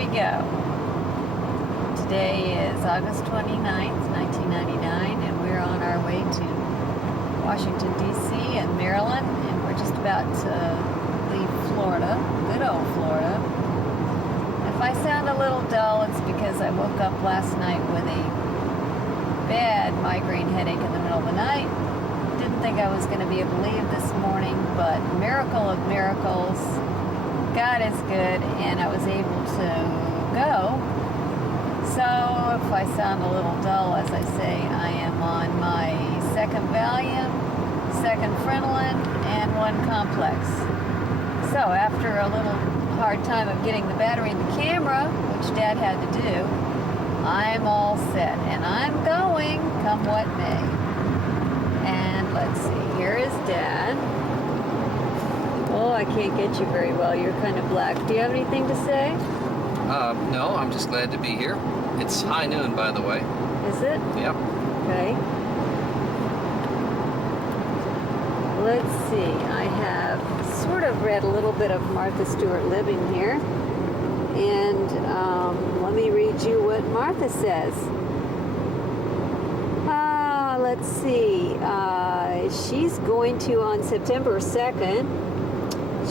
we go. Today is August 29th, 1999, and we're on our way to Washington, D.C. and Maryland, and we're just about to leave Florida, good old Florida. If I sound a little dull, it's because I woke up last night with a bad migraine headache in the middle of the night. Didn't think I was going to be able to leave this morning, but miracle of miracles, God is good, and I was able to go. So if I sound a little dull, as I say, I am on my second Valium, second Frenulin, and one complex. So after a little hard time of getting the battery in the camera, which Dad had to do, I'm all set, and I'm going, come what may. And let's see, here is Dad. Oh, I can't get you very well. You're kind of black. Do you have anything to say? No, I'm just glad to be here. It's high noon, by the way. Is it? Yep. Okay. Let's see. I have sort of read a little bit of Martha Stewart Living here. And let me read you what Martha says. Let's see. She's going to, on September 2nd,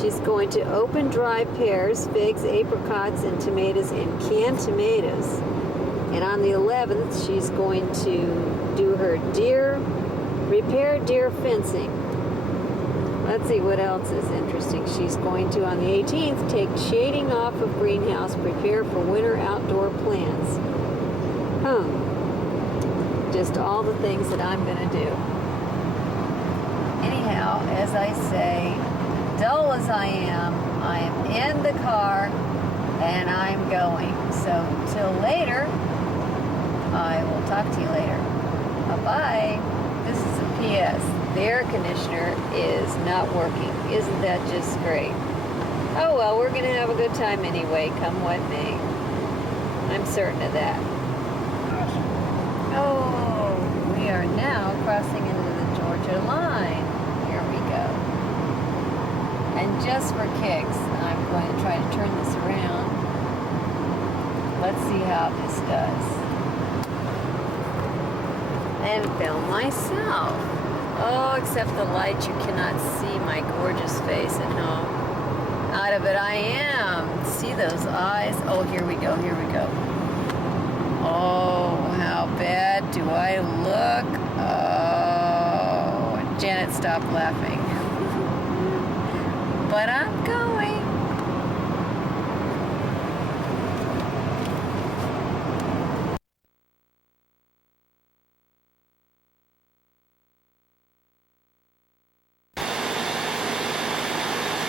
she's going to open dry pears, figs, apricots, and tomatoes, and canned tomatoes. And on the 11th, she's going to do her repair deer fencing. Let's see what else is interesting. She's going to, on the 18th, take shading off of greenhouse, prepare for winter outdoor plants. Just all the things that I'm going to do. Anyhow, as I say, dull as I am in the car and I'm going. So till later, I will talk to you later. Bye-bye. This is a PS. The air conditioner is not working. Isn't that just great? Oh well, we're going to have a good time anyway, come what may. I'm certain of that. Oh, we are now crossing into the Georgia line. Here we go. And just for kicks, I'm going to try to turn this around. Let's see how this does. And film myself. Oh, except the light, you cannot see my gorgeous face at home. Out of it I am. See those eyes? Oh, here we go, here we go. Oh, how bad do I look? Oh, Janet, stop laughing. But I'm going.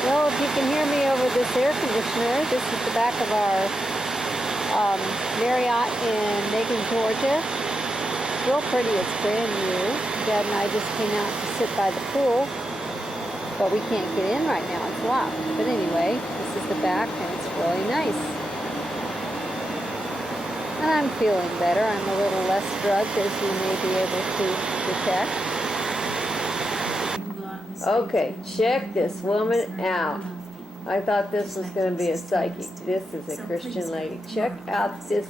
Well, if you can hear me over this air conditioner, this is the back of our Marriott in Macon, Georgia. Real pretty, it's brand new. Dad and I just came out to sit by the pool, but we can't get in right now, it's locked. But anyway, this is the back and it's really nice. And I'm feeling better. I'm a little less drugged, as you may be able to detect. Okay, check this woman out. I thought this was going to be a psychic. This is a Christian lady. Check out this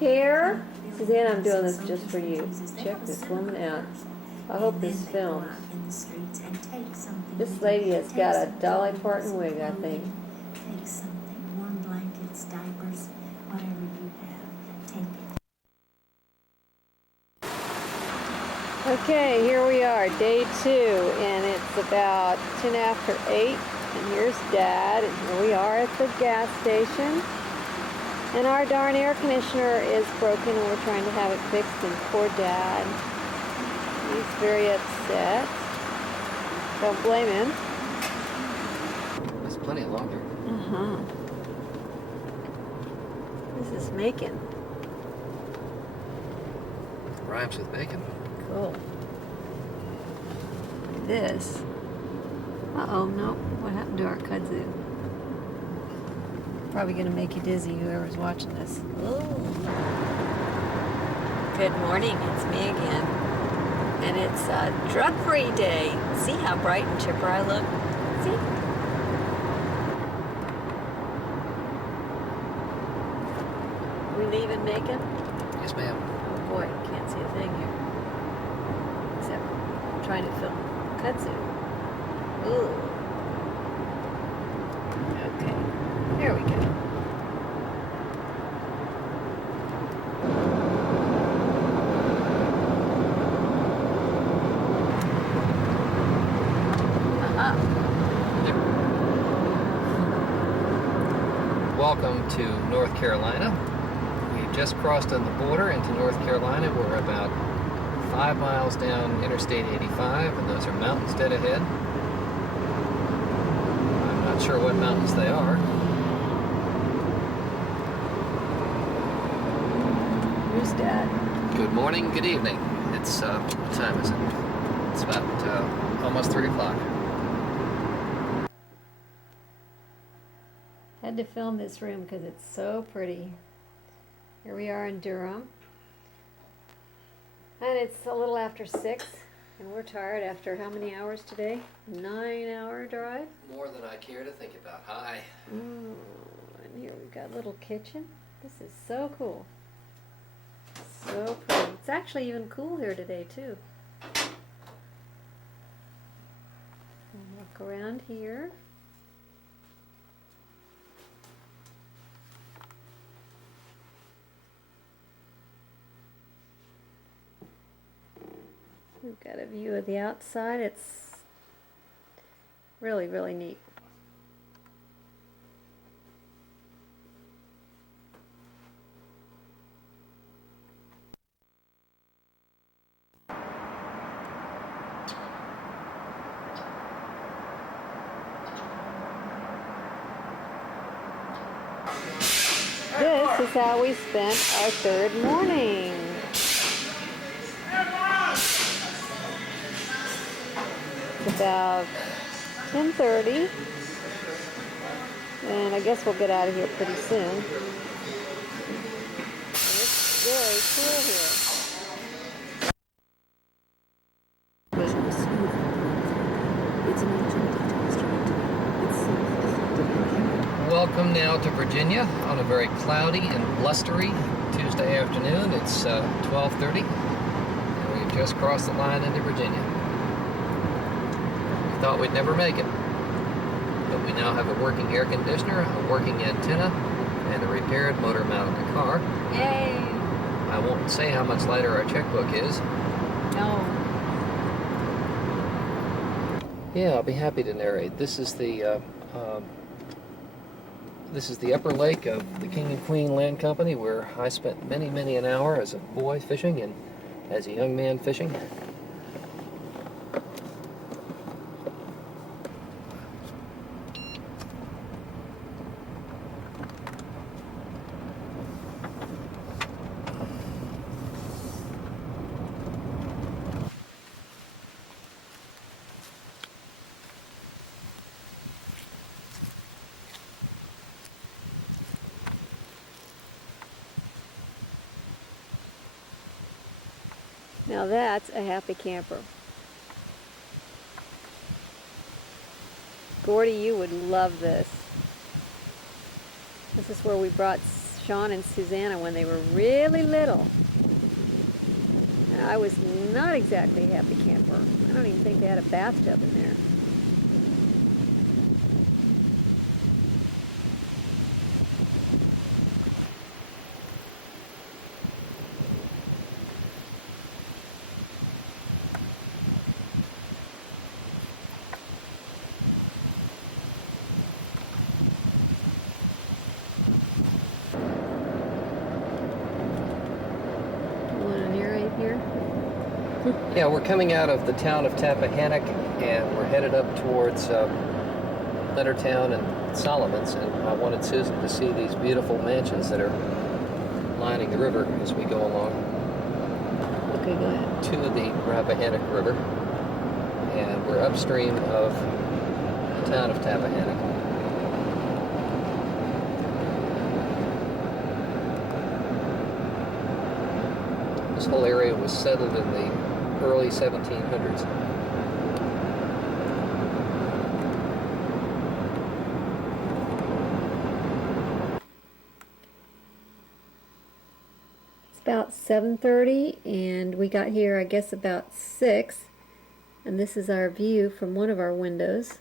hair. Suzanne, I'm doing this just for you. Check this woman out. I hope this films. This lady has got a Dolly Parton wig, I think. Take something, warm blankets, diapers, whatever you have. Take it. Okay, here we are, day 2, and it's about 10 after 8. And here's Dad, and here we are at the gas station. And our darn air conditioner is broken, and we're trying to have it fixed, and poor Dad, he's very upset. Don't blame him. There's plenty longer. This is Macon. Rhymes with bacon. Cool. This. Uh-oh, no. What happened to our kudzu? Probably going to make you dizzy, whoever's watching this. Ooh. Good morning. It's me again. And it's a drug-free day. See how bright and chipper I look? See? didn't even make it? Yes, ma'am. Oh boy, can't see a thing here. Except trying to film kudzu. Ooh. Okay, there we go. Welcome to North Carolina. We've just crossed on the border into North Carolina. We're about 5 miles down Interstate 85, and those are mountains dead ahead. I'm not sure what mountains they are. Who's Dad? Good morning, good evening. It's, what time is it? It's about almost 3 o'clock. Had to film this room because it's so pretty. Here we are in Durham. And it's a little after 6, and we're tired after how many hours today? 9-hour drive? More than I care to think about. Hi. And here we've got a little kitchen. This is so cool. So pretty. It's actually even cool here today too. We'll walk around here. We've got a view of the outside. It's really, really neat. This is how we spent our third morning. It's about 10:30, and I guess we'll get out of here pretty soon. It's very cool here. It's an ancient instrument. It's safe. Welcome now to Virginia on a very cloudy and blustery Tuesday afternoon. It's 12:30, and we've just crossed the line into Virginia. We thought we'd never make it, but we now have a working air conditioner, a working antenna, and a repaired motor mount on the car. Yay! I won't say how much lighter our checkbook is. No. Yeah, I'll be happy to narrate. This is the upper lake of the King and Queen Land Company, where I spent many, many an hour as a boy fishing and as a young man fishing. Now that's a happy camper. Gordy, you would love this. This is where we brought Sean and Susanna when they were really little. And I was not exactly a happy camper. I don't even think they had a bathtub in there. Yeah, we're coming out of the town of Tappahannock, and we're headed up towards Leonardtown and Solomons, and I wanted Susan to see these beautiful mansions that are lining the river as we go along. Okay, go ahead. To the Rappahannock River, and we're upstream of the town of Tappahannock. This whole area was settled in the early 1700s. about 7:30, and we got here, I guess, about 6. And this is our view from one of our windows.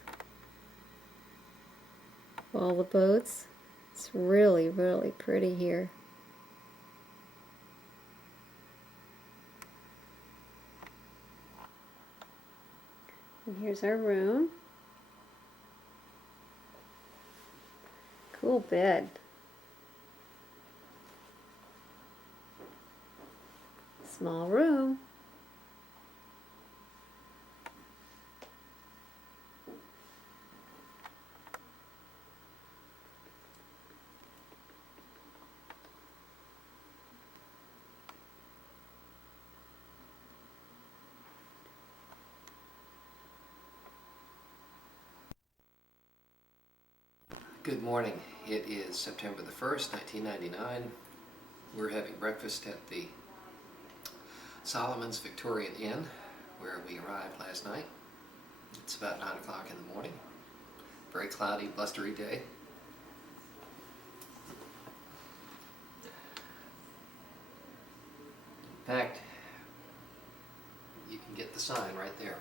All the boats. It's really, really pretty here. And here's our room. Cool bed. Small room. Good morning. It is September the 1st, 1999. We're having breakfast at the Solomon's Victorian Inn, where we arrived last night. It's about 9 o'clock in the morning. Very cloudy, blustery day. In fact, you can get the sign right there.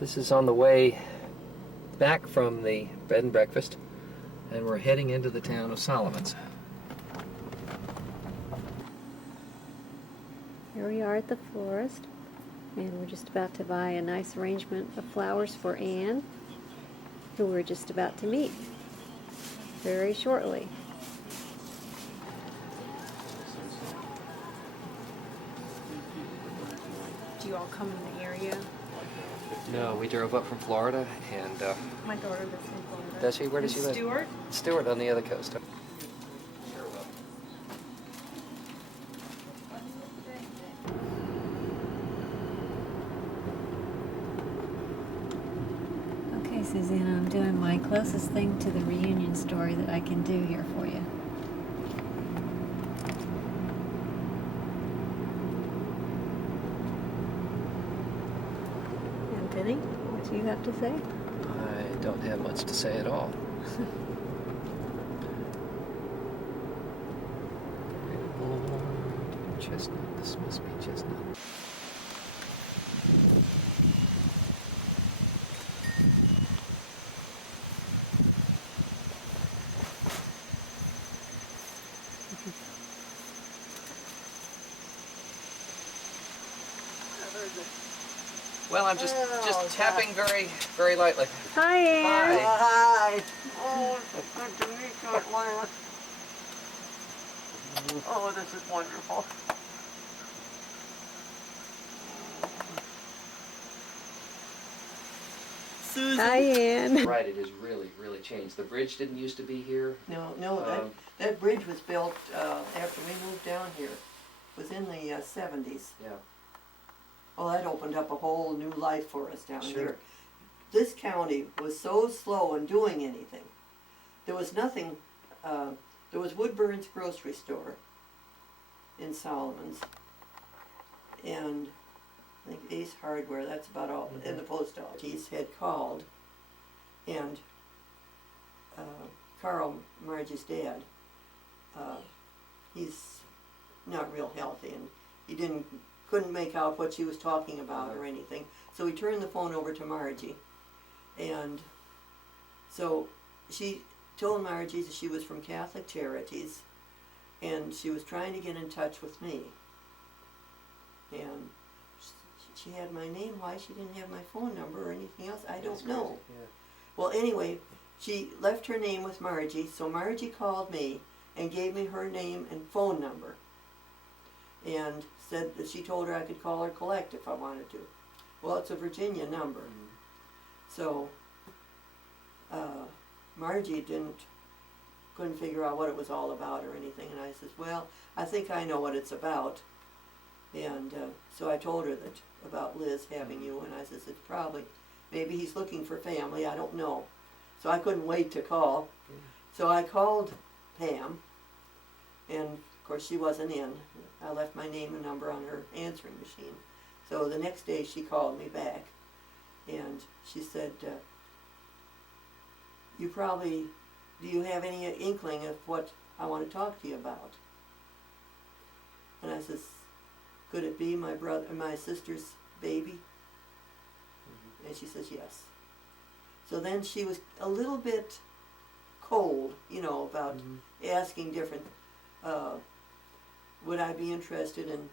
This is on the way back from the bed and breakfast, and we're heading into the town of Solomon's. Here we are at the florist, and we're just about to buy a nice arrangement of flowers for Ann, who we're just about to meet very shortly. Do you all come in the area? No, we drove up from Florida, and My daughter lives in Florida. does she? Where does In she live? Stewart? Stewart, on the other coast. Sure will. Okay, Susanna, I'm doing my closest thing to the reunion story that I can do here for you. Anthony, what do you have to say? I don't have much to say at all. Chestnut, this must be chestnut. Well, I'm just tapping very, very lightly. Hi, Ann. Hi. Hi. Oh, it's good to meet you at last. Oh, this is wonderful. Susan? Hi, Ann. Right, it has really, really changed. The bridge didn't used to be here. No, that bridge was built after we moved down here. It was in the 70s. Yeah. well, that opened up a whole new life for us down Sure. there. This county was so slow in doing anything. There was nothing, there was Woodburn's grocery store in Solomon's, and I think Ace Hardware, that's about all, and the post office had called, and Carl, Margie's dad, he's not real healthy, and he couldn't make out what she was talking about or anything, so he turned the phone over to Margie, and so she told Margie that she was from Catholic Charities, and she was trying to get in touch with me, and she had my name. Why she didn't have my phone number or anything else, I don't know. Yeah. Well, anyway, she left her name with Margie, so Margie called me and gave me her name and phone number, and said that she told her I could call her collect if I wanted to. Well, it's a Virginia number, so Margie couldn't figure out what it was all about or anything, and I says, well, I think I know what it's about, and so I told her that about Liz having you, and I says, it's probably, maybe he's looking for family, I don't know. So I couldn't wait to call. So I called Pam, and of course she wasn't in. I left my name and number on her answering machine. So the next day she called me back, and she said, do you have any inkling of what I want to talk to you about? And I says, could it be my sister's baby? And she says, yes. So then she was a little bit cold, about asking different, would I be interested in,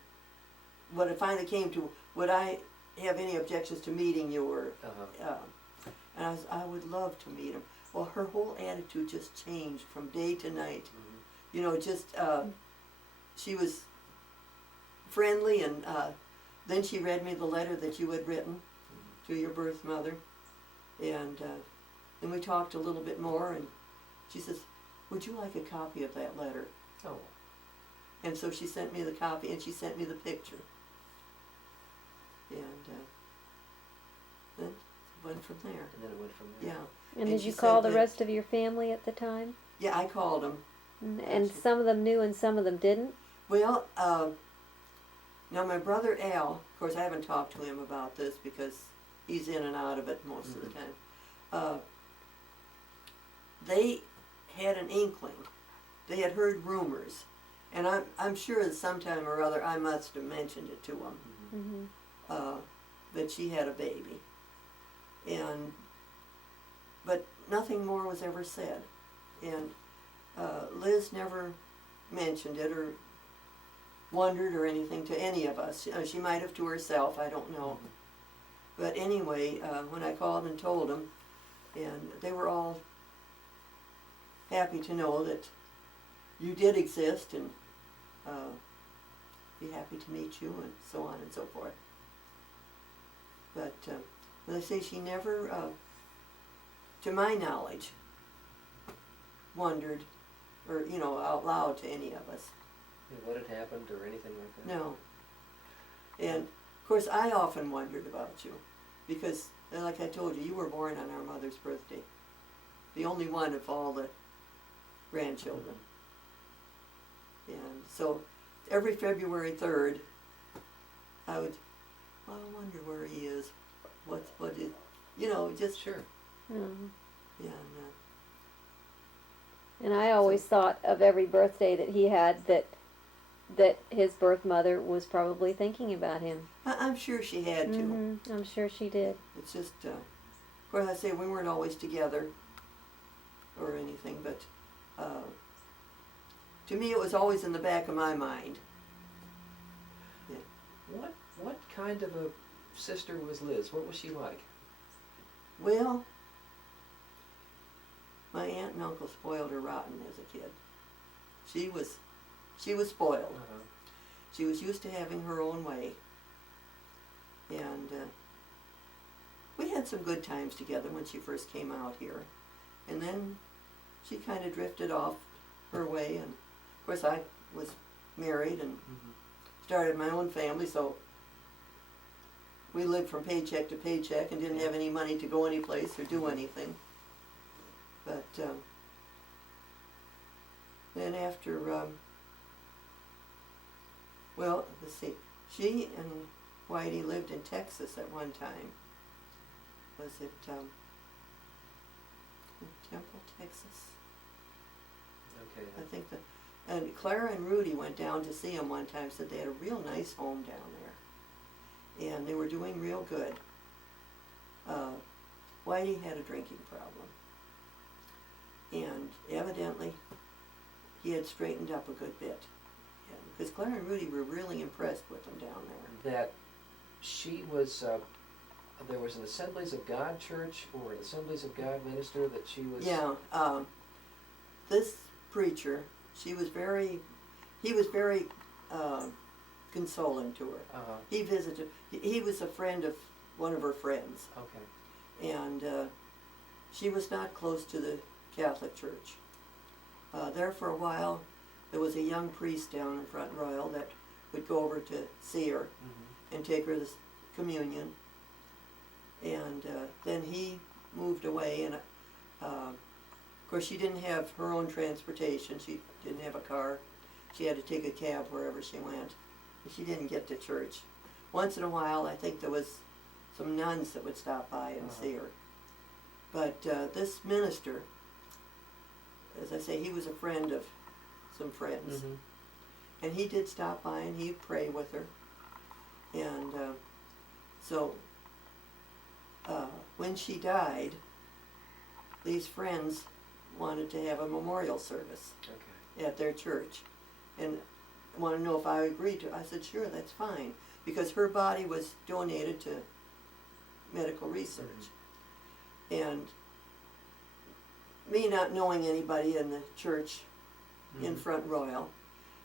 when it finally came to, would I have any objections to meeting you, or, and I would love to meet him. Well, her whole attitude just changed from day to night. She was friendly, and then she read me the letter that you had written to your birth mother, and then we talked a little bit more, and she says, would you like a copy of that letter? Oh. And so she sent me the copy, and she sent me the picture, and then it went from there. And then it went from there. Yeah. And did she you call said the that- rest of your family at the time? Yeah, I called them. And some of them knew and some of them didn't? Well, now my brother Al, of course I haven't talked to him about this because he's in and out of it most of the time. They had an inkling. They had heard rumors, and I'm sure that sometime or other I must have mentioned it to them, that she had a baby, but nothing more was ever said, and Liz never mentioned it or wondered or anything to any of us. She might have to herself, I don't know. But anyway, when I called and told them, and they were all happy to know that you did exist, and be happy to meet you, and so on and so forth. But they say she never, to my knowledge, wondered, or out loud to any of us. What had happened or anything like that? No. And of course I often wondered about you, because like I told you, you were born on our mother's birthday, the only one of all the grandchildren. And so every February 3rd I would, I wonder where he is, what is, just Sure. yeah. And I always thought of every birthday that he had that his birth mother was probably thinking about him. I'm sure she had to. I'm sure she did. It's just, of course I say we weren't always together or anything, but to me it was always in the back of my mind. Yeah. What kind of a sister was Liz? What was she like? Well, my aunt and uncle spoiled her rotten as a kid. She was spoiled. She was used to having her own way. And we had some good times together when she first came out here. And then she kind of drifted off her way. And of course I was married and started my own family, so we lived from paycheck to paycheck and didn't have any money to go anyplace or do anything. But then after, well, let's see, she and Whitey lived in Texas at one time. Was it Temple, Texas? Okay. I think that, and Clara and Rudy went down to see them one time, said they had a real nice home down there. And they were doing real good. Whitey had a drinking problem. And evidently, he had straightened up a good bit. Because Clara and Rudy were really impressed with him down there. That she was, there was an Assemblies of God church or an Assemblies of God minister that she was... Yeah, this preacher, he was very consoling to her. Uh-huh. He visited, he was a friend of one of her friends. Okay. And she was not close to the Catholic Church. There for a while, there was a young priest down in Front Royal that would go over to see her and take her this communion. And then he moved away, and of course she didn't have her own transportation. She didn't have a car. She had to take a cab wherever she went. She didn't get to church. Once in a while, I think there was some nuns that would stop by and see her. But this minister, as I say, he was a friend of some friends. And he did stop by and he'd pray with her. And so when she died, these friends wanted to have a memorial service at their church. And wanted to know if I agreed to it. I said, sure, that's fine. Because her body was donated to medical research. And me not knowing anybody in the church in Front Royal,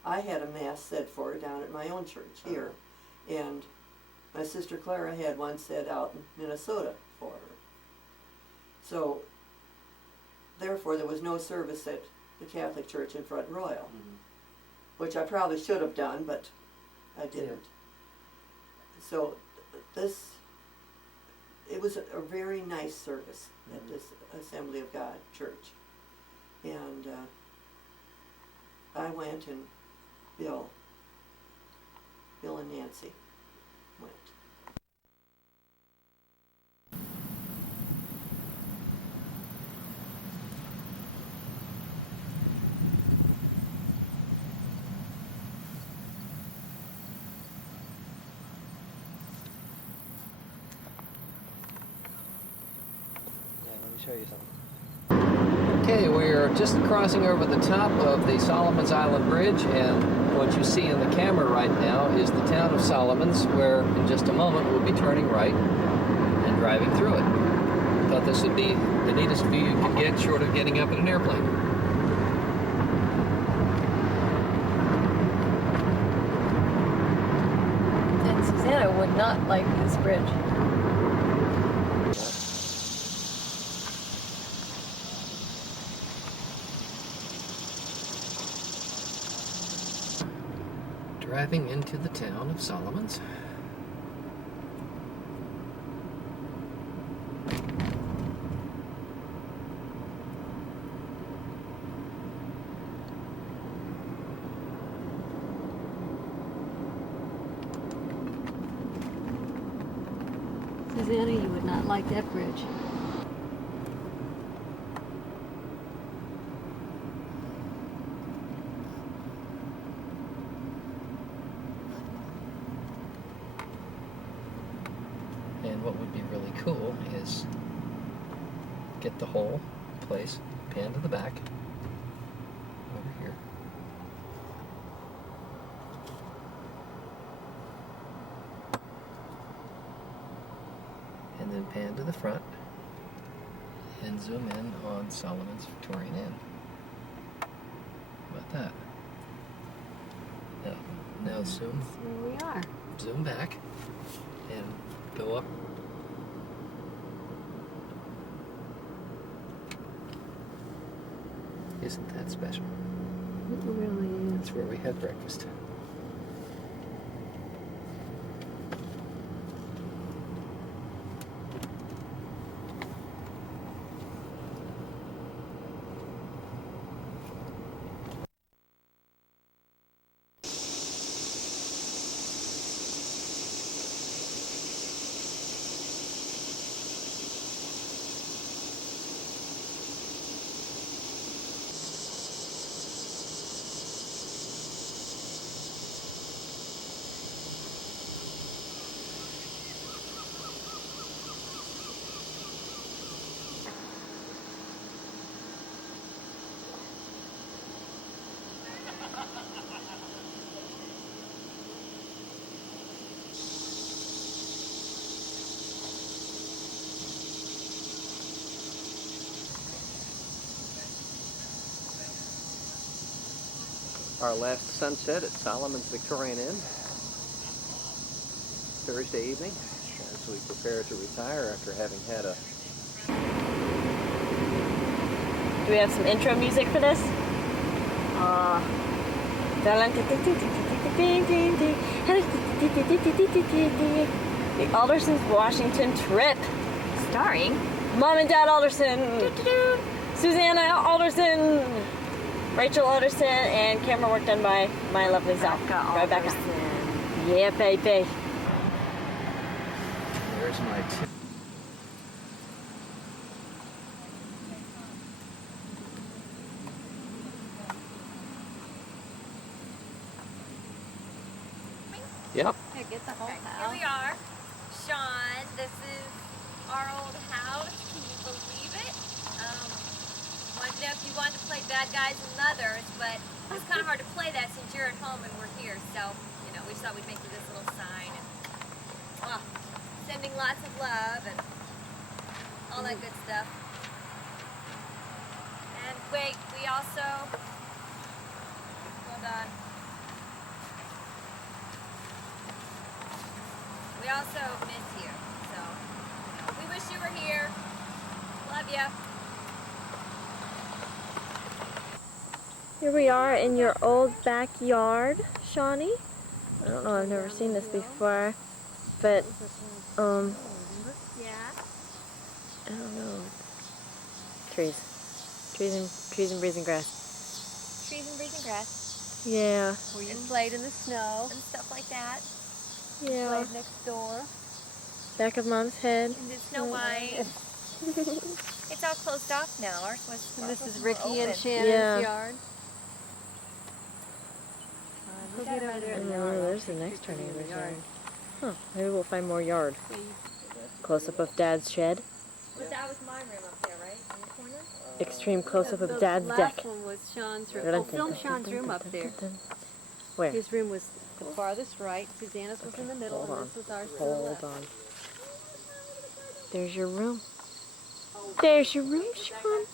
I had a mass said for her down at my own church here. And my sister Clara had one said out in Minnesota for her. So, therefore, there was no service at the Catholic Church in Front Royal, which I probably should have done, but I didn't. So, it was a very nice service at this Assembly of God church. And I went, and Bill and Nancy went. Show you something. Okay, we're just crossing over the top of the Solomons Island Bridge, and what you see in the camera right now is the town of Solomons, where in just a moment we'll be turning right and driving through it. Thought this would be the neatest view you could get short of getting up in an airplane. And Susanna would not like this bridge. Driving into the town of Solomons. Susanna, you would not like that bridge. And what would be really cool is get the whole place, pan to the back, over here. And then pan to the front and zoom in on Solomon's Victorian Inn. How about that? Now zoom Here we are. zoom back and go up. Isn't that special? It really is. That's where we had breakfast. our last sunset at Solomon's Victorian Inn Thursday evening as we prepare to retire after having had a... Do we have some intro music for this? The Alderson's Washington trip, starring Mom and Dad Alderson, Susanna Alderson, Rachel Alderson, and camera work done by my lovely self, Rebecca. Yeah, baby. There's my tip. Yep. Here, get the whole Here house. we are. Sean, this is our old house. Can you believe it? Wanted to know if you wanted to play bad guys and mothers, but it's kind of hard to play that since you're at home and we're here. So, you know, we thought we'd make you this little sign and sending lots of love and all that good stuff. And wait, we also, hold on. We also miss you, so we wish you were here. Love ya. Here we are in your old backyard, Shawnee. I don't know, I've never seen this before, but, Yeah. I don't know. Trees and breezing grass. Trees and breezing grass Yeah, Where you played in the snow. and stuff like that. yeah. Played next door. Back of Mom's head. And it's Snow White. It's all closed off now. Ours was. And this ours is was Ricky and open. Shannon's Yeah. yard. Go get over there. There's the next turning of the yard. Huh, maybe we'll find more yard. Close-up of Dad's shed. But that was my room up there, right? In the corner? Extreme close-up The of Dad's last deck. one was Sean's room. Oh, film Sean's room up there. Where? His room was the farthest right. Susanna's was in the middle, hold and this was ours to the Hold left. on. There's your room. There's your room, Sean. Hold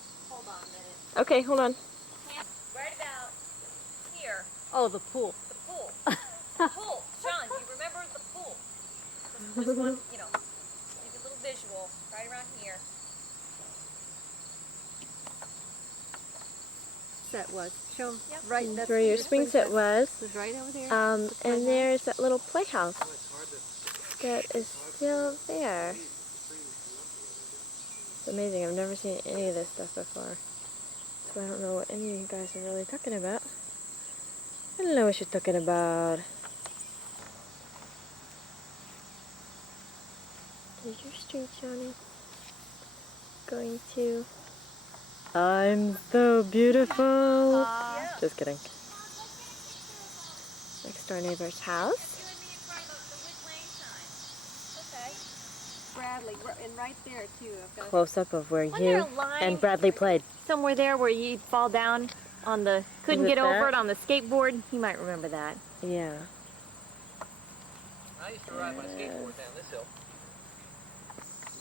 on a minute. Okay, hold on. Right about here. Oh, the pool. The pool. The pool. Sean, do you remember the pool? This was one, you know, make a little visual right around here. Set was. Show 'em. Yep. Right. That's Where your swing set was. was right over there. And there's that little playhouse that is still there. It's amazing. I've never seen any of this stuff before. So I don't know what any of you guys are really talking about. I don't know what you're talking about. There's your street, Johnny. Going to... I'm so beautiful. Just kidding. Next door neighbor's house. It would be in front of the Wick Lane sign. Okay. Bradley, and right there too. I've got Close up of where Wasn't there you a line and Bradley played. somewhere there where you'd fall down on the, couldn't Was it get over that? it on the skateboard? You might remember that. Yeah. I used to ride my skateboard down this hill.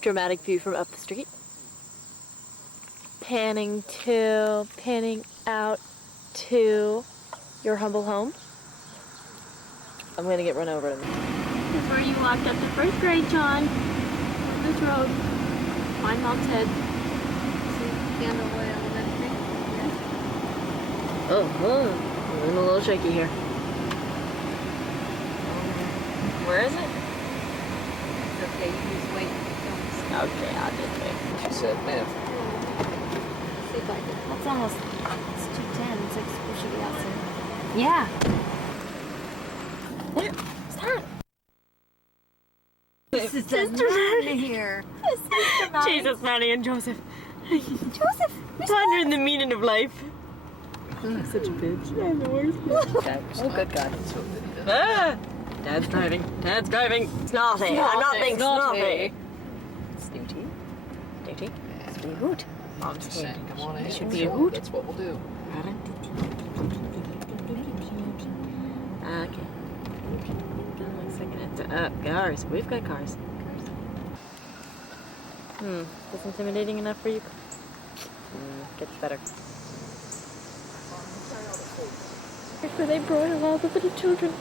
Dramatic view from up the street. Panning out to your humble home. I'm gonna get run over. This is where you walked up to first grade, John. This road. Find Mom's head. Candleway Elementary. Oh, I'm a little shaky here. Where is it? It's okay. You can just wait. Okay, I'll just wait. She said, man, See if I can. That's almost, it's 2:10. It's like we should be out soon. Yeah. What's that? This is the here. Jesus, Maddie, and Joseph. Joseph! Pondering the meaning of life. Such a bitch. I'm the worst. Oh, good God. so that he does. Ah! Dad's driving. Dad's driving. Snotty. I'm not being snotty. Snooty. Snooty. It's be a hoot. Mom's Just saying, hand. come on It in. should be a hoot. That's what we'll do. Okay. Looks like it's cars. We've got cars. Is this intimidating enough for you? Gets better. where they broil all the little children.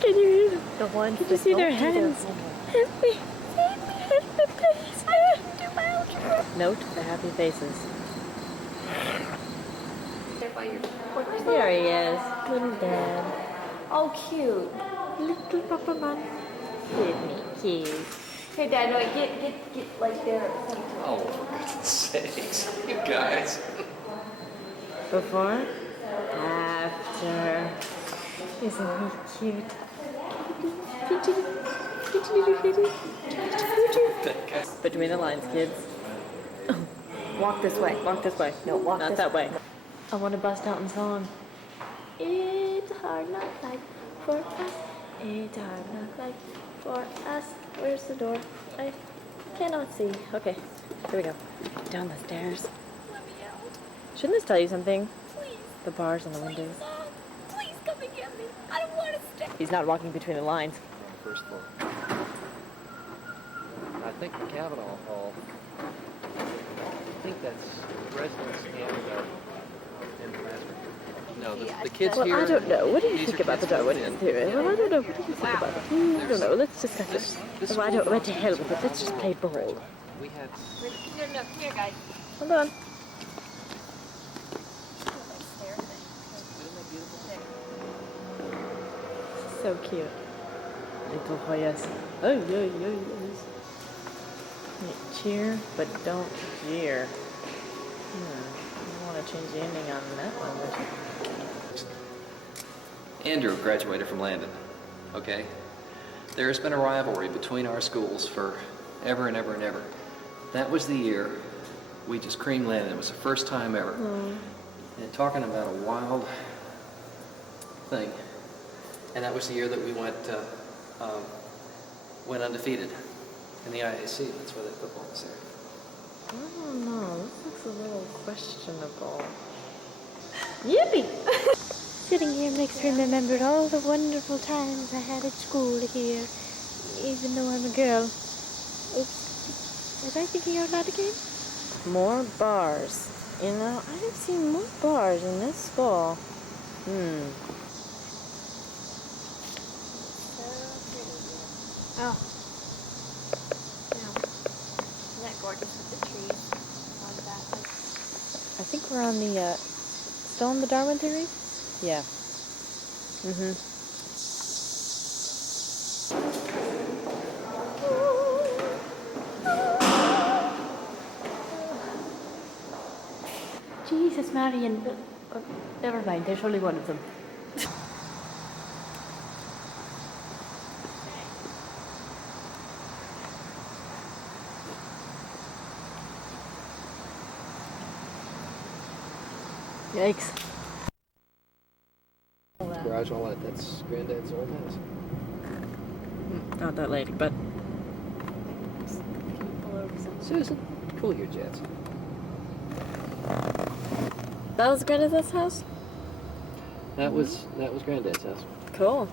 Can you hear them? The ones Did you see their hands? Help me, please. I have to do my algebra. Note the happy faces. There he is, little dad. Oh, cute. Little Papa Man. Sydney, cute. Hey, Dad, no, get like there. Oh, for goodness sakes, you guys. Before, after. Isn't he cute? Between the lines, kids. Walk this way. Walk this way. No, walk Not this that way. I want to bust out in song. It's a hard knock life for us. It's a hard knock life for us. Where's the door? I cannot see. Okay, here we go. Down the stairs. Let me out. Shouldn't this tell you something? Please. The bars on the windows. Mom. Please come and get me. I don't want to stay. He's not walking between the lines. First floor. I think the Kavanaugh Hall. I think that's residence and the restroom. No, the kids Well, here. I don't know. What do you these think are about the kids Darwin moved in. theory? Well, I don't know. What do you think about it? I don't know. Let's discuss it. This Well, I don't. What to hell with it? Let's just play bold. We had. No, here, guys. Hold on. So cute. Little Hoyas. Oh, yeah. Cheer, but don't jeer. You want to change the ending on that one, would you? Andrew graduated from Landon. Okay? There has been a rivalry between our schools for ever and ever and ever. That was the year we just creamed Landon. It was the first time ever. And talking about a wild thing. And that was the year that we went undefeated in the IAC. That's why that football was there. I don't know. This looks a little questionable. Yippee! Sitting here makes me remember all the wonderful times I had at school here, even though I'm a girl. Oops. Was I thinking out loud again? More bars. You know, I have seen more bars in this school. Oh. Yeah. Isn't that gorgeous with the trees on the back? I think we're on the, still on the Darwin theory? Yeah. Jesus, Marion. Never mind, there's only one of them. Yikes. Garage, all that. That's Granddad's old house. Not that late, but Susan, cool your jets. that was Granddad's house? That was Granddad's house. Cool.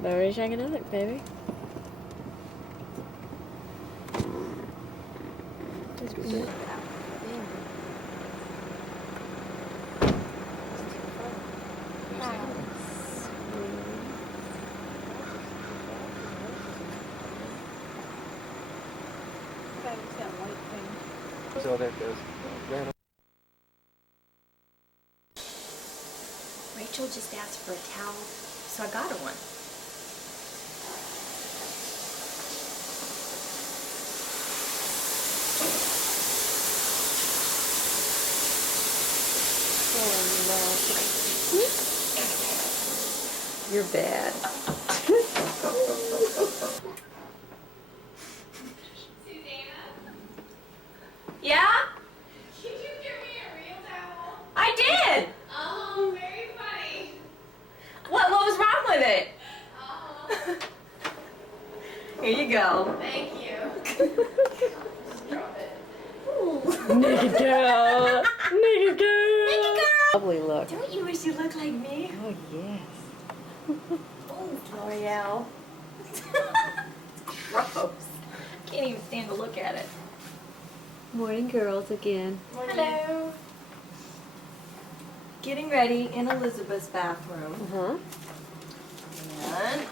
Very shagadelic, baby. That's good thing. So there it goes. Rachel just asked for a towel, so I got her one. You're bad. Yeah? Did you give me a real towel? I did! Oh, very funny. What was wrong with it? Oh, Here you go. thank you. Drop it. Naked girl! Naked girl! Naked girl! Lovely look. Don't you wish you looked like me? Oh, yes. Oh, L'Oreal. Gross. Can't even stand to look at it. Morning, girls, again. Hello. getting ready in Elizabeth's bathroom. And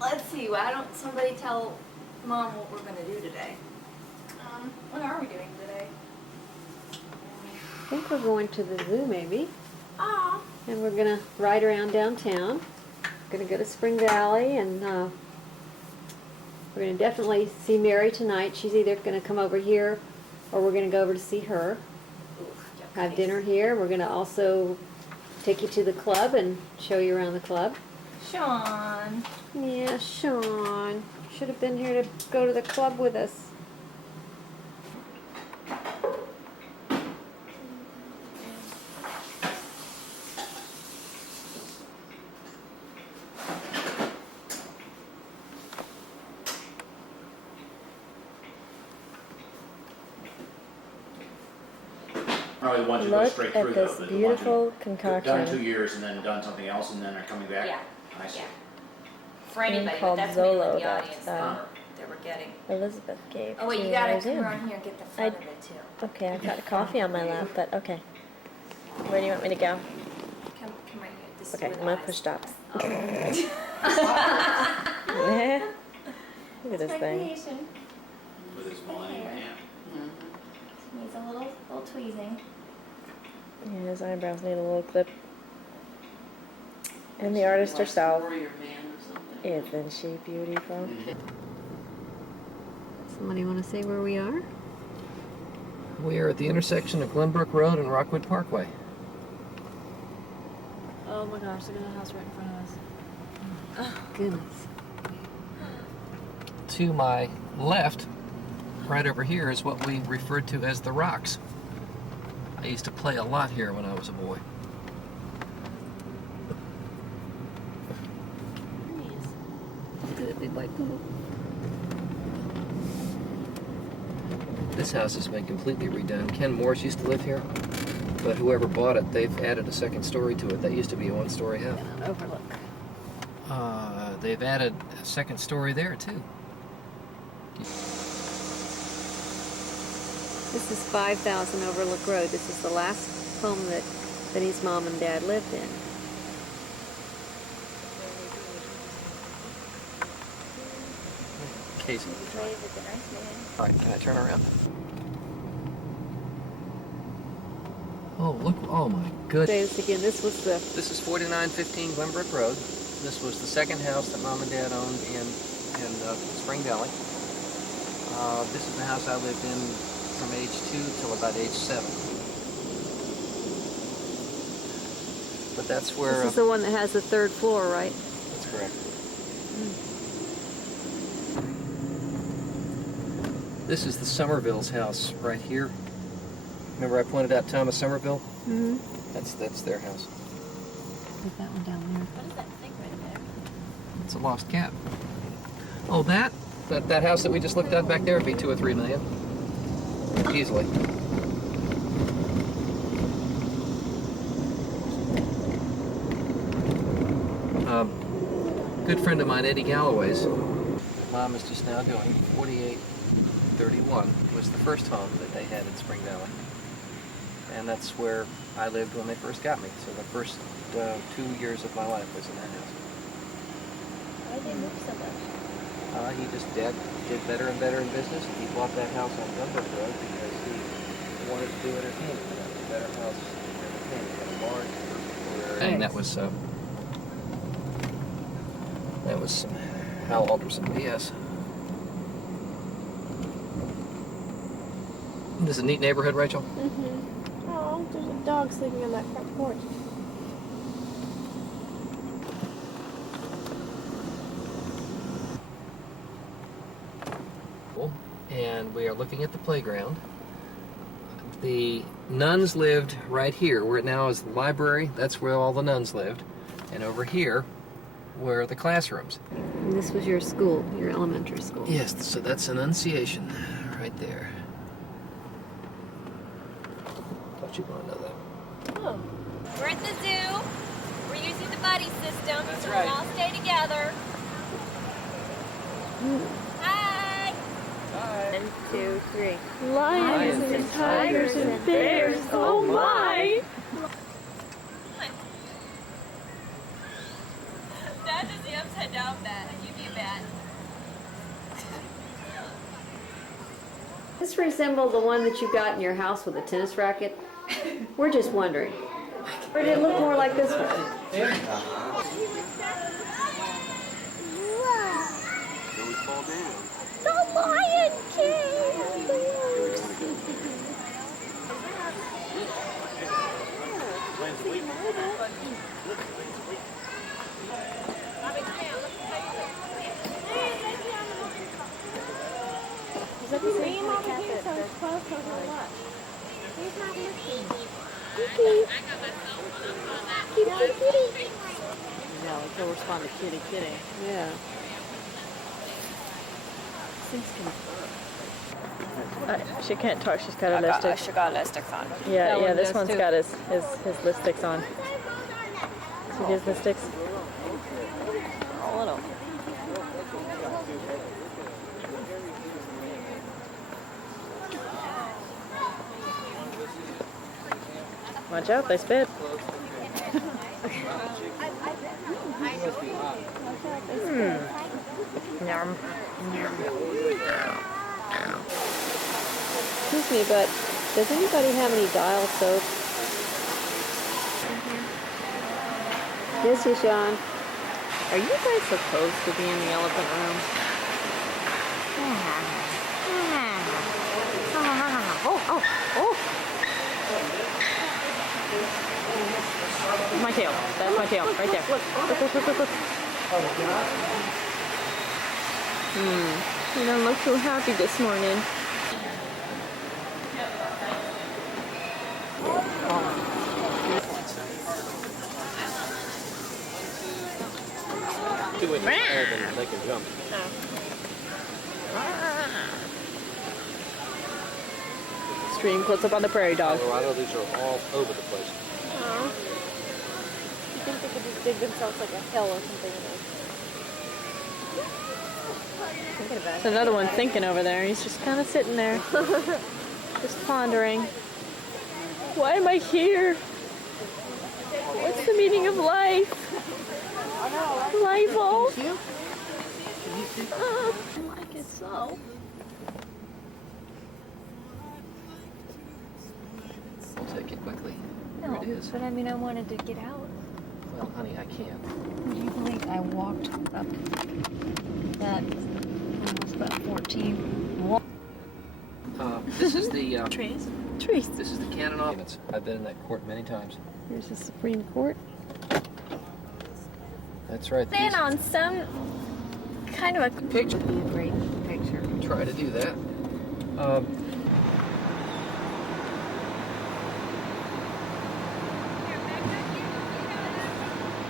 let's see, why don't somebody tell Mom what we're going to do today? What are we doing today? I think we're going to the zoo maybe. Aw. And we're going to ride around downtown. We're going to go to Spring Valley, and we're going to definitely see Mary tonight. She's either going to come over here or we're going to go over to see her. Have dinner here. We're going to also take you to the club and show you around the club. Sean. Yeah, Sean. Should have been here to go to the club with us. Probably the ones who go Look straight at through this though. beautiful Done concoction. 2 years and then done something else and then are coming back. Yeah. I see. Yeah. For anybody, but called that's mainly Zolo the that, audience uh, that we're getting. Elizabeth gave Oh wait, to you gotta Roseanne. come around here and get the front of it too. Okay, I've got coffee on my lap, but okay. Where do you want me to go? Come right here. This Okay, is I'm where gonna the push eyes- stop. Oh. Look at this thing. Creation. With his millennium man. Needs a little tweezing. Yeah, his eyebrows need a little clip. And the artist herself. Isn't she beautiful? Somebody want to say where we are? We are at the intersection of Glenbrook Road and Rockwood Parkway. Oh my gosh, look at the house right in front of us. Oh, goodness. To my left, right over here, is what we referred to as the Rocks. I used to play a lot here when I was a boy. Look at that big white poodle. This house has been completely redone. Ken Morse used to live here, but whoever bought it, they've added a second story to it. That used to be a one-story house. And an overlook. They've added a second story there, too. This is 5,000 Overlook Road. This is the last home that his mom and dad lived in. Casey. All right, can I turn around? Oh, look, oh my Say goodness. this again. This was the This is 4915 Glenbrook Road. This was the second house that Mom and Dad owned in Spring Valley. This is the house I lived in from age 2 till about age 7. But that's where... This is the one that has the third floor, right? That's correct. This is the Somerville's house right here. Remember I pointed out Thomas Somerville? Mm-hmm. That's their house. Put that one down there. What is that thing right there? It's a lost cat. Oh, that house that we just looked at back there would be 2 or 3 million. Easily. Good friend of mine, Eddie Galloway's, Mom is just now doing 4831 was the first home that they had in Spring Valley. And that's where I lived when they first got me. So the first 2 years of my life was in that house. Why did they move so much? Dad did better and better in business. He bought that house on Glenbrook Road because he wanted to do entertainment. It was a better house for entertainment. It had a large first floor area. And that was Hal Alderson, yes. This is a neat neighborhood, Rachel. Mm-hmm. Oh, there's a dog sleeping on that front porch. And we are looking at the playground. The nuns lived right here, where it now is the library. That's where all the nuns lived. And over here were the classrooms. And this was your school, your elementary school. Yes, so that's Annunciation right there. Thought you'd want to know that. Oh. We're at the zoo. We're using the buddy system, That's so right. we'll all stay together. Hi. 1, 2, 3. Lions and tigers and bears, oh my! down bat. I give you a bat. This resemble the one that you got in your house with a tennis racket? We're just wondering. Or did it look more like this one? The Lion King! Is that the same over here? So it's close or what? He's not looking. Kitty. Yeah, like he'll respond to kitty, kitty. Yeah. She can't talk. She's got her lipstick. She got lipstick on. Yeah, yeah. This does one's too. got his lipsticks on. See his lipsticks? A little. Watch out, they spit. Yum. Excuse me, but does anybody have any dial soap? Yes, Sean. Are you guys supposed to be in the elephant room? Oh. My tail. That's my tail. Right there. Look. You don't look too happy this morning. Too much higher than they can jump. Stream close up on the prairie dog. Colorado, these are all over the place. You think they could just dig themselves like a hill or something? Thinking about There's another one thinking over there. He's just kind of sitting there, just pondering. Why am I here? What's the meaning of life? Life all? I guess so. I'll take it quickly. No, Here it is. but I mean, I wanted to get out. Well, honey, I can't. Would you believe I walked up that almost about 14? This is the Trees. This is the canon office. I've been in that court many times. Here's the Supreme Court. That's right. Then on some kind of a Picture. Would be a great picture. Try to do that.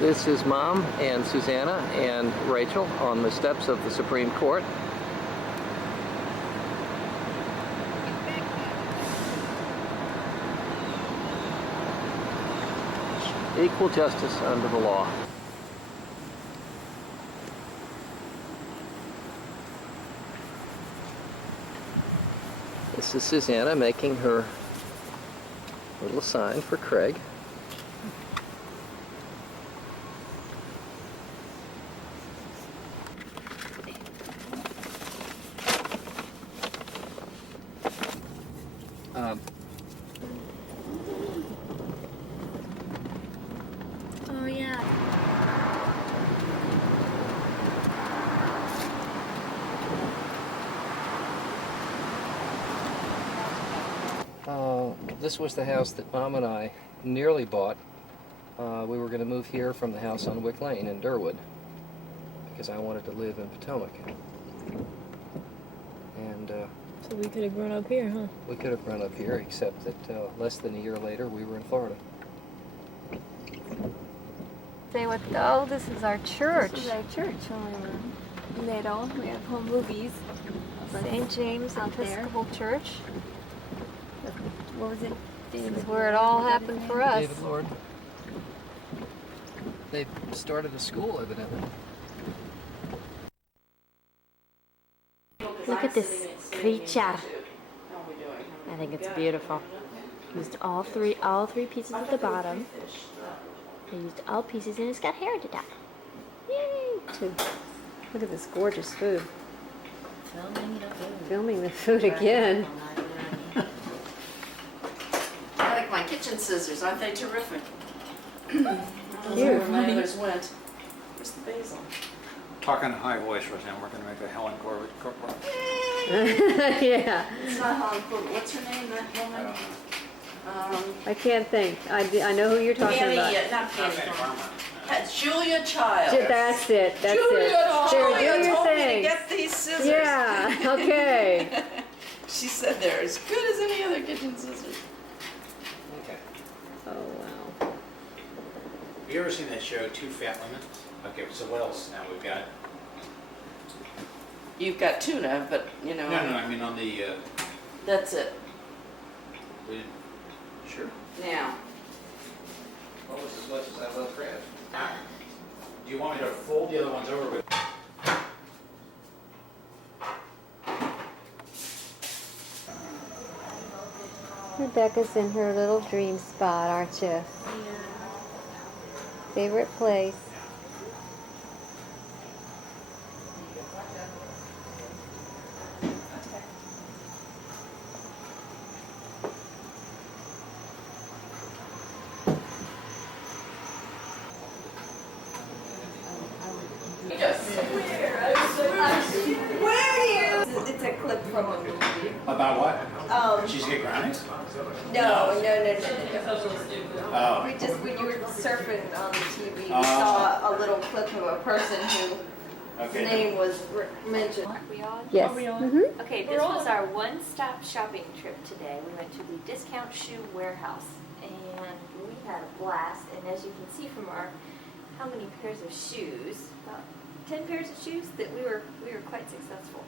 This is Mom and Susanna and Rachel on the steps of the Supreme Court. Equal justice under the law. This is Susanna making her little sign for Craig. oh yeah. This was the house that Mom and I nearly bought. We were going to move here from the house on Wick Lane in Derwood because I wanted to live in Potomac. And So we could have grown up here, huh? we could have grown up here, except that less than a year later we were in Florida. Say what? Oh, this is our church. This is our church when we were little. We have home movies. St. James Out there. Episcopal Church. What was it? This is where it all happened for us. David Lord. They started a school, evidently. Look at this creature. I think it's beautiful. Used all three pieces at the bottom. I used all pieces and it's got hair at the top. Yay! Look at this gorgeous food. Filming the food. Filming the food again. I like my kitchen scissors, aren't they terrific? Cute. Where my others went. Where's the basil? Talking high voice with him, we're gonna make a Helen Corbett cookbook. Yeah. It's not Helen Corbett. What's her name, that woman? I can't think. I know who you're talking about. Not Fanny Farmer. That's Julia Child. That's it. That's Julia, it. Julia Do your told me to thing. get these scissors. Yeah. Okay. She said they're as good as any other kitchen scissors. Okay. Oh wow. Have you ever seen that show, Two Fat Women? Okay, so what else now we've got? You've got tuna, but you know. No, I mean on the, That's it. sure. Now. Almost as much as I love crabs. Do you want me to fold the other ones over with? Rebecca's in her little dream spot, aren't you? Favorite place. It's a clip from a movie. About what? She's get grounded? No. Oh. When you were surfing on the TV, we Oh. saw a little clip of a person whose Okay. name was mentioned. Aren't we on? Yes. Mm-hmm. Okay, this was our one-stop shopping trip today. We went to the Discount Shoe Warehouse, and we had a blast. And as you can see from our how many pairs of shoes, about 10 pairs of shoes, that we were quite successful.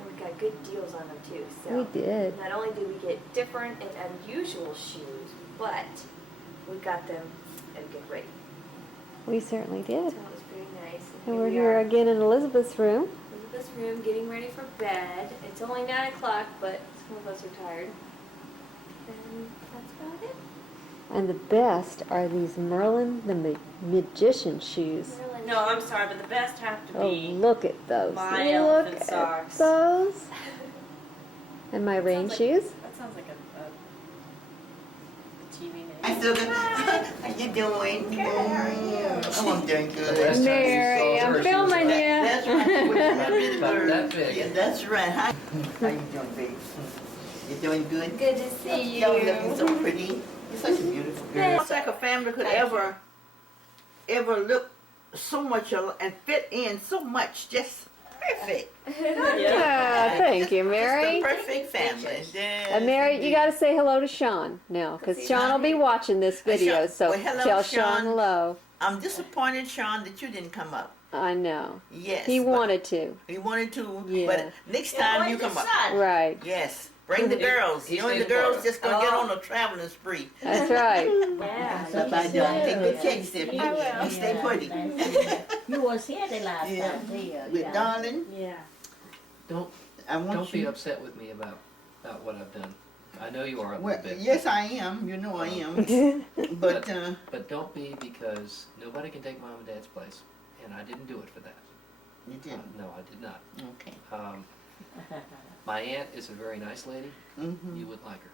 And we got good deals on them too. So We did. not only did we get different and unusual shoes, but we got them at a good rate. We certainly So did. it was very nice. And we're we here are. again in Elizabeth's room. Elizabeth's room, getting ready for bed. It's only 9 o'clock, but some of us are tired. And that's about it. And the best are these Merlin the Magician shoes. Merlin. No, I'm sorry, but the best have to Oh, be. look at those. my Look elephant at socks. those. And my rain Sounds shoes. That sounds like a TV name. I still good. How you doing? Good. Oh, I'm doing good. Mary, I'm filming you. That's right. About that big. Yeah, that's right. Hi. How you doing, babe? You doing good? Good to see you. Y'all looking so pretty. You're such a beautiful girl. It's like a family could ever look so much and fit in so much, just perfect. Yeah, thank you, Just Mary. a perfect family. And Mary, you got to say hello to Sean now, because Sean will be watching this video. So Well, hello, tell Sean Sean. hello. I'm disappointed, Sean, that you didn't come up. I know. Yes. He but- wanted to. He wanted to, Yeah. but next time you come up. Right. Yes. Bring the girls. He You and the stays girls apart. just gonna get on a traveling spree. That's right. Yeah. That's what I do. I take good care of you. You stay pretty. You was here the last Yeah. time, dear. With darling, Yeah. Don't I want don't be you. upset with me about what I've done. I know you are a Well, little bit. yes, I am. You know I am. But But don't be, because nobody can take mom and dad's place, and I didn't do it for that. you didn't. No, I did not. Okay. My aunt is a very nice lady. Mm-hmm. You would like her.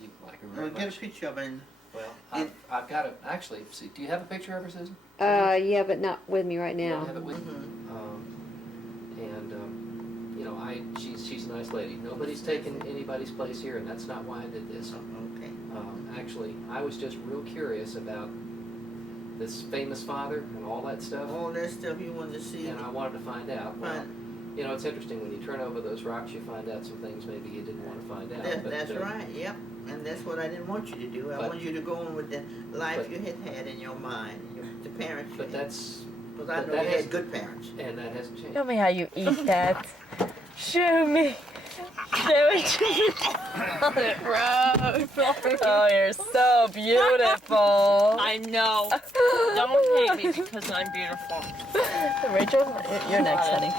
You would like her very Well, get a much. picture of it. Well, I've got to actually see. Do you have a picture of her, Susan? Yeah, but not with me right You don't now. have it with you. You know, she's a nice lady. Nobody's taken anybody's place here, and that's not why I did this. Okay. Actually, I was just real curious about this famous father and all that stuff, All that stuff you wanted to see. and I wanted to find out. Well, Right. you know, it's interesting when you turn over those rocks, you find out some things maybe you didn't want to find out. but, That's right. Yep. And that's what I didn't want you to do. I But- want you to go on with the life but- you had in your mind, the parents you But had. that's Because I but know that you has- had good parents. and that hasn't changed. Show me how you eat that. Show me. Show it to me. Oh, you're so beautiful. I know. Don't hate me because I'm beautiful. Rachel, you're next, honey.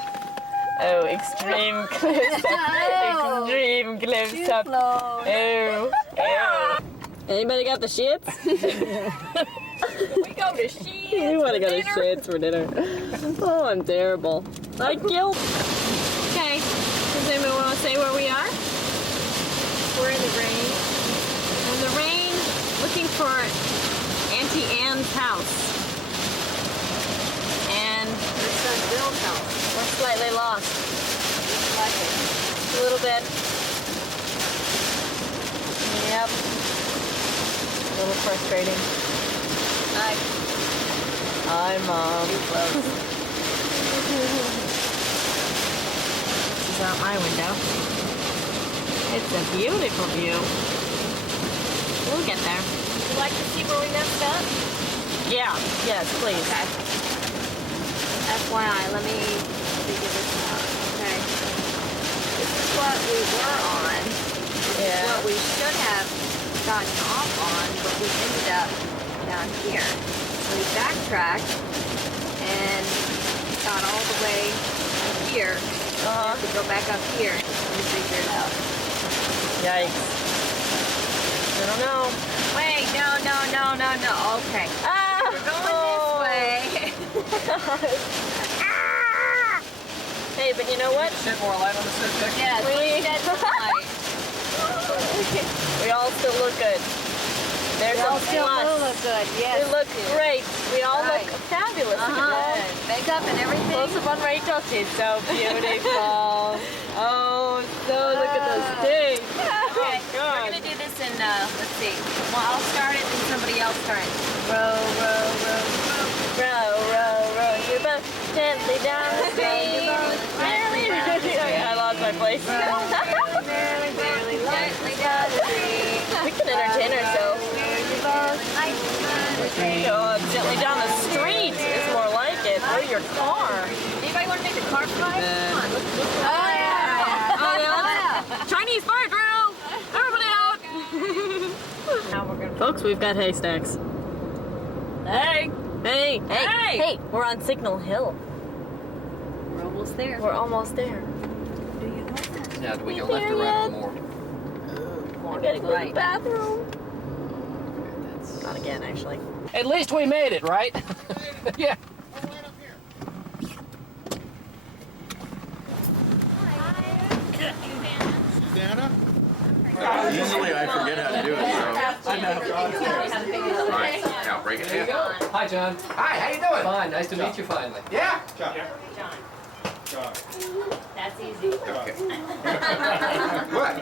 Oh, extreme close up. Extreme close up. Oh. Anybody got the shits? We go to Sheets. We want to go to Sheets for dinner. Oh, I'm terrible. Thank you. Okay. Does anyone want to say where we are? We're in the rain. We're in the rain looking for Auntie Anne's house. And Her son Bill's house. we're slightly lost. Slightly. A little bit. Yep. A little frustrating. Hi. Hi, Mom. Too close. This is out my window. It's a beautiful view. We'll get there. Would you like to see where we messed up? Yeah. Yes, please. Okay. FYI, let me figure this out. Okay. This is what we were on. This is what we should have gotten off on, but we ended up down here. So we backtracked and got all the way up here. To go back up here and figure it out. Yikes. I don't know. Wait, no. Okay. We're going this way. Hey, but you know what? Shed more light on the subject. Yes, we shed some light. We all still look good. There's a plus. look good, yes. We look great. We all look fabulous today. Makeup and everything. Close up on Rachel. She's so beautiful. Oh, look at those things. Okay, Oh, God. we're gonna do this in, let's see. Well, I'll start it and somebody else turn. Row, row, row, row, row, row your boat gently down the stream. Merrily, I lost my place. Merrily, gently down the stream. We can entertain ourselves. Oh, gently down the street is more like it. Or your car. Anybody want to make the car fly? Come on, let's Oh, yeah. Oh, yeah. Chinese fire drill. Everybody out. Now we're gonna. Folks, we've got haystacks. Hey! Hey, hey, we're on Signal Hill. We're almost there. We're almost there. Now, do we go left or right or more? I gotta go to the bathroom. Not again, actually. At least we made it, right? Yeah. Susanna? Usually I forget how to do it, so. I know. Right, now break it in. Hi, John. Hi, how you doing? Fine. Nice to meet you finally. Yeah? That's easy. Okay.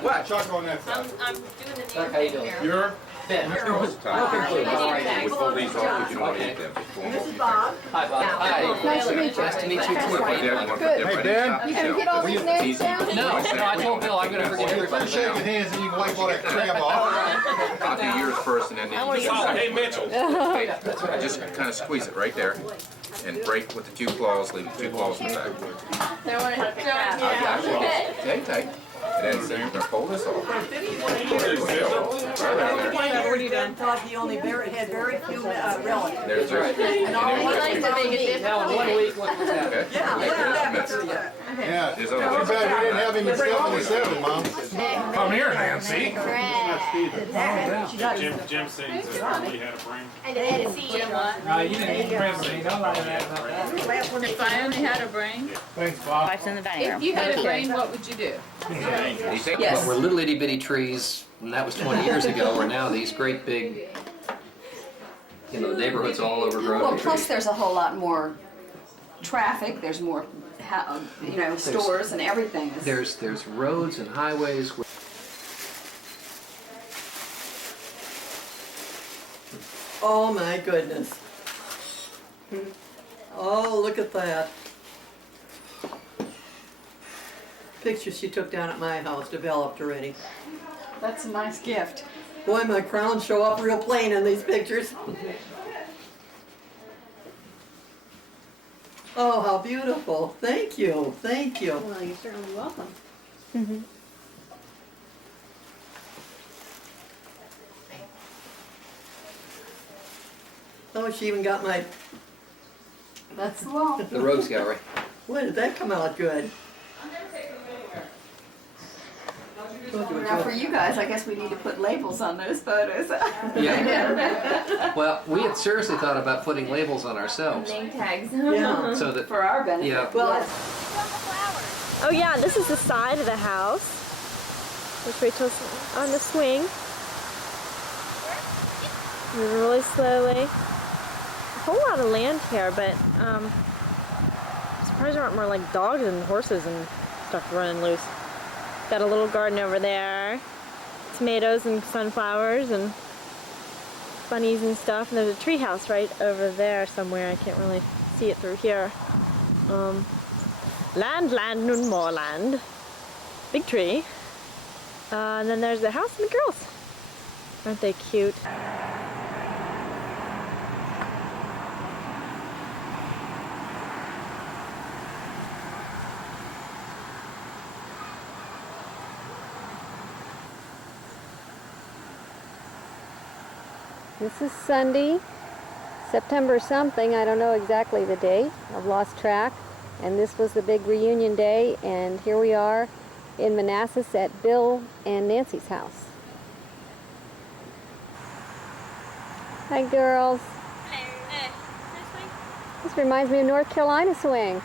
What? Chuck on that side. I'm doing the Chuck, how you doing? You're? Ben. We pull these off if you don't eat them. This is Bob. Hi, Bob. Hi. Nice to meet you. Nice to meet you too. Hey, Ben. You haven't get all these names down? No, I told Bill I'm going to forget everybody. Shake your hands and you can wipe all that crap off. I'll do yours first and then Hey, Mitchell. I just kind of squeeze it right there and break with the two claws, leave the two claws in the back. I got you. Hang tight. And then you're going to pull this off. I thought he only had very few relatives. There's right. And all he liked to make it Now, in 1 week, look what's happening. Okay. Yeah, look at that for you. Yeah. There's Too other bad we didn't have him in 77, Mom. Come here, Nancy. Jim sings that we had a brain. And to see you. You didn't impress me. Don't lie to that about that. If I only had a brain, Thanks, Bob. Wife's in the dining room. if you had a brain, what would you do? You think? But we're little itty bitty trees, and that was 20 years ago. We're now these great big, neighborhoods all overgrown. Well, with plus trees. there's a whole lot more traffic. There's more, stores and everything. There's roads and highways. Oh my goodness. Oh, look at that. Pictures she took down at my house developed already. That's a nice gift. Boy, my crown show up real plain in these pictures. Oh, how beautiful. Thank you. Thank you. Well, you're certainly welcome. Oh, she even got my, That's the wall. The Rose Gallery. when did that come out good? Now for you guys, I guess we need to put labels on those photos. Yeah. Well, we had seriously thought about putting labels on ourselves. Name tags. Yeah. So that, For our benefit. yeah. Well, Oh yeah, this is the side of the house. With Rachel's on the swing. Moving really slowly. A whole lot of land here, but I'm surprised there aren't more like dogs and horses and stuff running loose. Got a little garden over there. Tomatoes and sunflowers and bunnies and stuff. And there's a tree house right over there somewhere. I can't really see it through here. Land, and more land. Big tree. And then there's the house and the girls. Aren't they cute? This is Sunday, September something, I don't know exactly the date, I've lost track. And this was the big reunion day, and here we are in Manassas at Bill and Nancy's house. Hi girls. This reminds me of North Carolina swing.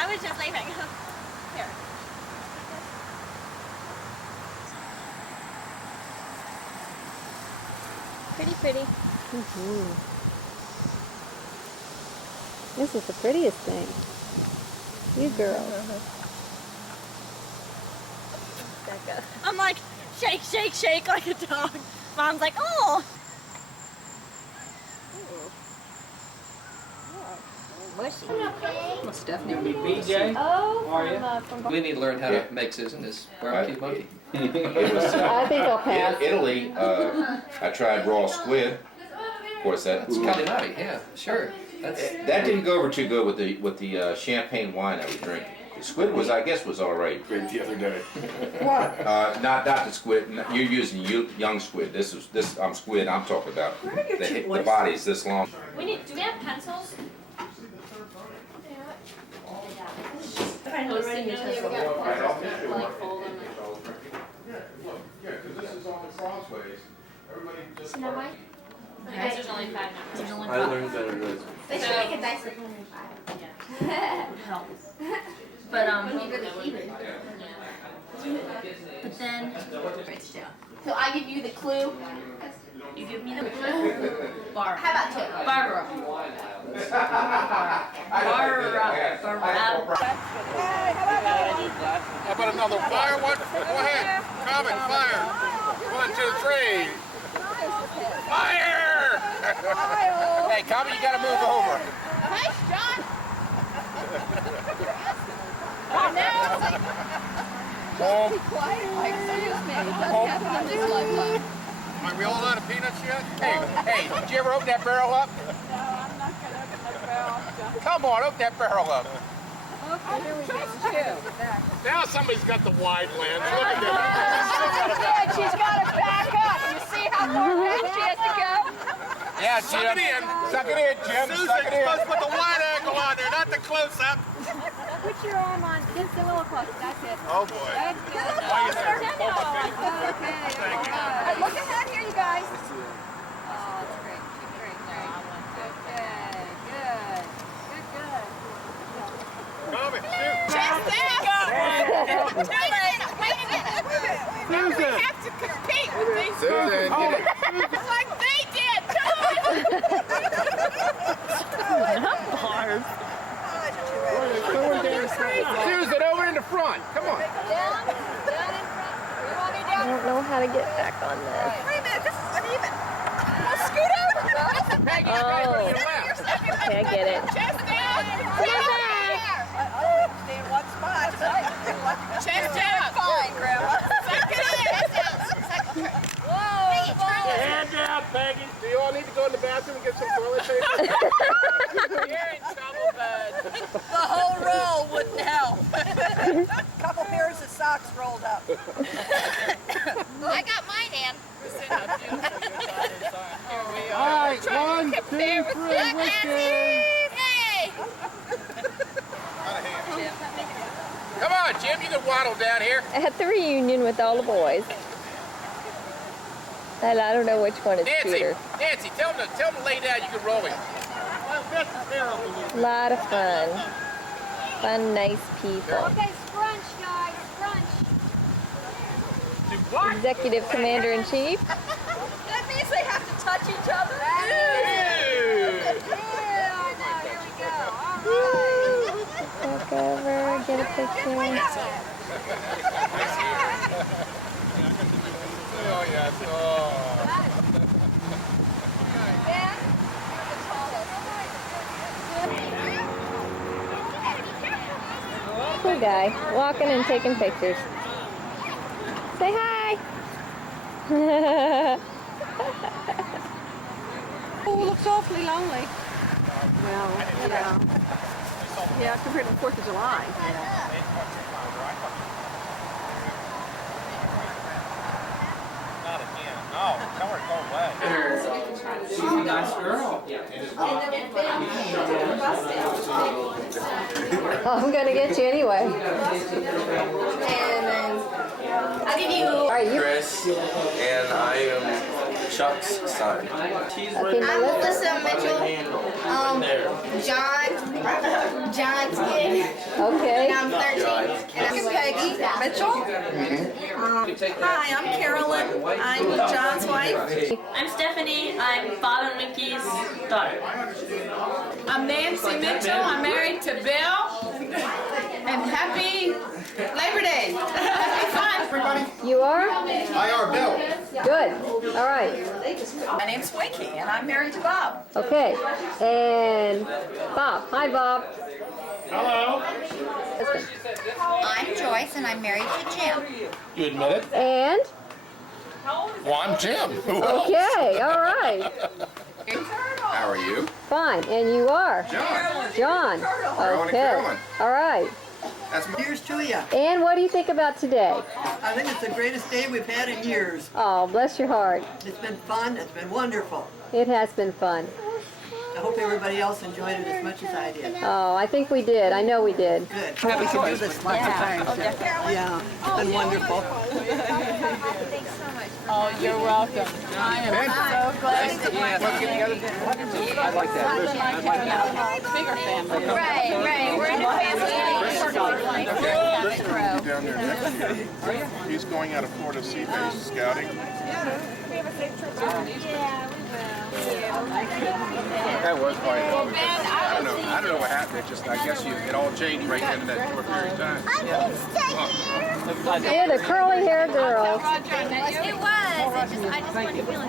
I was just leaving. Here. Pretty, pretty. This is the prettiest thing. You girls. I'm like, shake, shake, shake like a dog. Mom's like, oh. Mushy. Well, Stephanie. BJ? Oh, We need to learn how to make Susan this barbecue monkey. I think I'll pass. Italy, I tried raw squid. Of course, that's Calamari, yeah, sure. that didn't go over too good with the champagne wine I was drinking. The squid was, I guess, was all right. Great the other day. what? Not the squid. You're using young squid. This squid. I'm talking about. The body's this long. Do we have pencils? Okay, there's only 5 numbers. I learned better than They should make a dice with only 5. Yeah. Helps. But you go to even. But then so I give you the clue. You give me the clue. Barbara. How about 2? Barbara. How about another fire? What? Go ahead. Comment, fire. 1, 2, 3. Fire! Hey, Comet, you gotta move over. Nice shot. I know. Home. Quiet, like, excuse me. It doesn't Home. happen in this lifetime. Are we all out of peanuts yet? Hey, did you ever open that barrel up? No, I'm not going to open the barrel. Come on, open that barrel up. Okay, here we go. Now somebody's got the wide lens. Look at Good, she's got to back up. You see how far back she has to go? Yeah, Jim. Suck it in. Suck it in, Jim. Susan, suck it in. You're supposed to put the wide angle on there, not the close-up. Put your arm on against the little close. That's it. Oh, boy. That's good. Why you there? Okay. Thank you. Look ahead here, you guys. Oh, that's great. Great. Okay, good. Good. Comet, shoot. Chest down. Wait a minute. Susan. We have to compete with these. Susan. Like they did. Come on. Susan, over in the front. Come on. Down in front. You want me I down? don't know how to get back on this. Wait a minute. This is uneven. Well, scoot over. Peggy, you guys on your left. Okay, I get it. Chest down. Come on. Stay in one spot. Chest down. Fine, Grandma. Suck it in. Whoa. Hand down, Peggy. Do you all need to go in the bathroom and get some toilet paper? You're in trouble, bud. The whole roll wouldn't help. Couple pairs of socks rolled up. I got mine, Ann. All right, 1, 2, 3. Hey! Come on, Jim, you can waddle down here. At the reunion with all the boys. And I don't know which one is Peter. Nancy, tell him to lay down. You can roll him. A lot of fun. Fun, nice people. Okay, scrunch, guys, scrunch. Executive Commander-in-Chief. That means they have to touch each other. Yeah, I know. Here we go. All right. Walk over, get a picture. Oh, yes. Oh. Cool guy, walking and taking pictures. Say hi. Oh, looks awfully lonely. Well, you know. Yeah, compared to the 4th of July. Not again. No, tell her to go away. She's a nice girl. I'm gonna get you anyway. I'll give you. All right, you. Chris, and I am Chuck's son. Okay, I'm Melissa. Melissa Mitchell. John's kid. Okay. And I'm 13. And I'm Peggy Mitchell. Hi, I'm Carolyn. I'm John's wife. I'm Stephanie. I'm Bob and Mickey's daughter. I'm Nancy Mitchell. I'm married to Bill. And happy Labor Day. Happy fun, everybody. You are? I are Bill. Good. All right. My name's Winky, and I'm married to Bob. Okay. And Bob. Hi, Bob. Hello. Husband. I'm Joyce, and I'm married to Jim. You admit it? And? Well, I'm Jim. Who else? Okay. All right. How are you? Fine. And you are? John. John. Carolyn and Okay. Carolyn. All right. That's my... Here's to you. And what do you think about today? I think it's the greatest day we've had in years. Oh, bless your heart. It's been fun. It's been wonderful. It has been fun. I hope everybody else enjoyed it as much as I did. Oh, I think we did. I know we did. Good. We can do this lots of times. Yeah, it's been wonderful. Thanks so much. Oh, you're welcome. I am so glad to be I like that. bigger family. Right. We're in a family. Down there next year. He's going out of Florida Sea Base scouting. That was quite I don't know what happened. It just, I guess it all changed right then in that short period of time. Yeah, the curly haired girls. It was. I just wanted to feel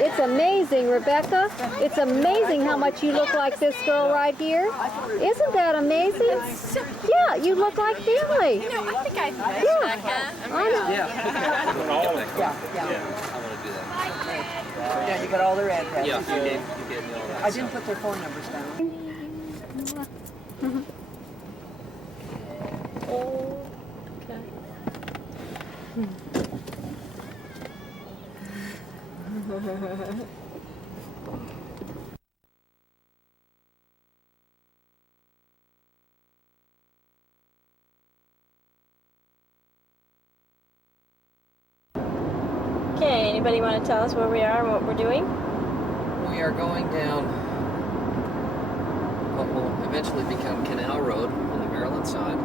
It's amazing, Rebecca. It's amazing how much you look like this girl right here. Isn't that amazing? Yeah, you look like family. I think I Yeah, I know. Yeah, you got all their addresses. Yeah, you gave me all that. I didn't put their phone numbers down. Okay, anybody want to tell us where we are and what we're doing? We are going down what will eventually become Canal Road on the Maryland side.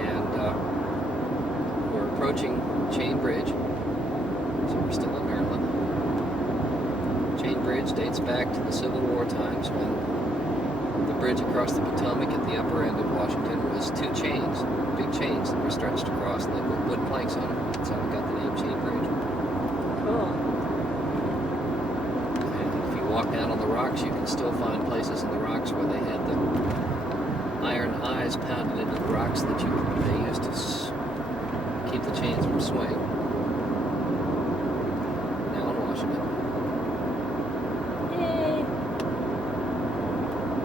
And we're approaching Chain Bridge, so we're still in Maryland. Chain Bridge dates back to the Civil War times when the bridge across the Potomac at the upper end of Washington was two chains, big chains that were stretched across, and they put wood planks on them. That's how we got the name Chain Bridge. Cool. And if you walk down on the rocks, you can still find places in the rocks where they had the iron eyes pounded into the rocks that they used to keep the chains from swaying. Now in Washington. Yay.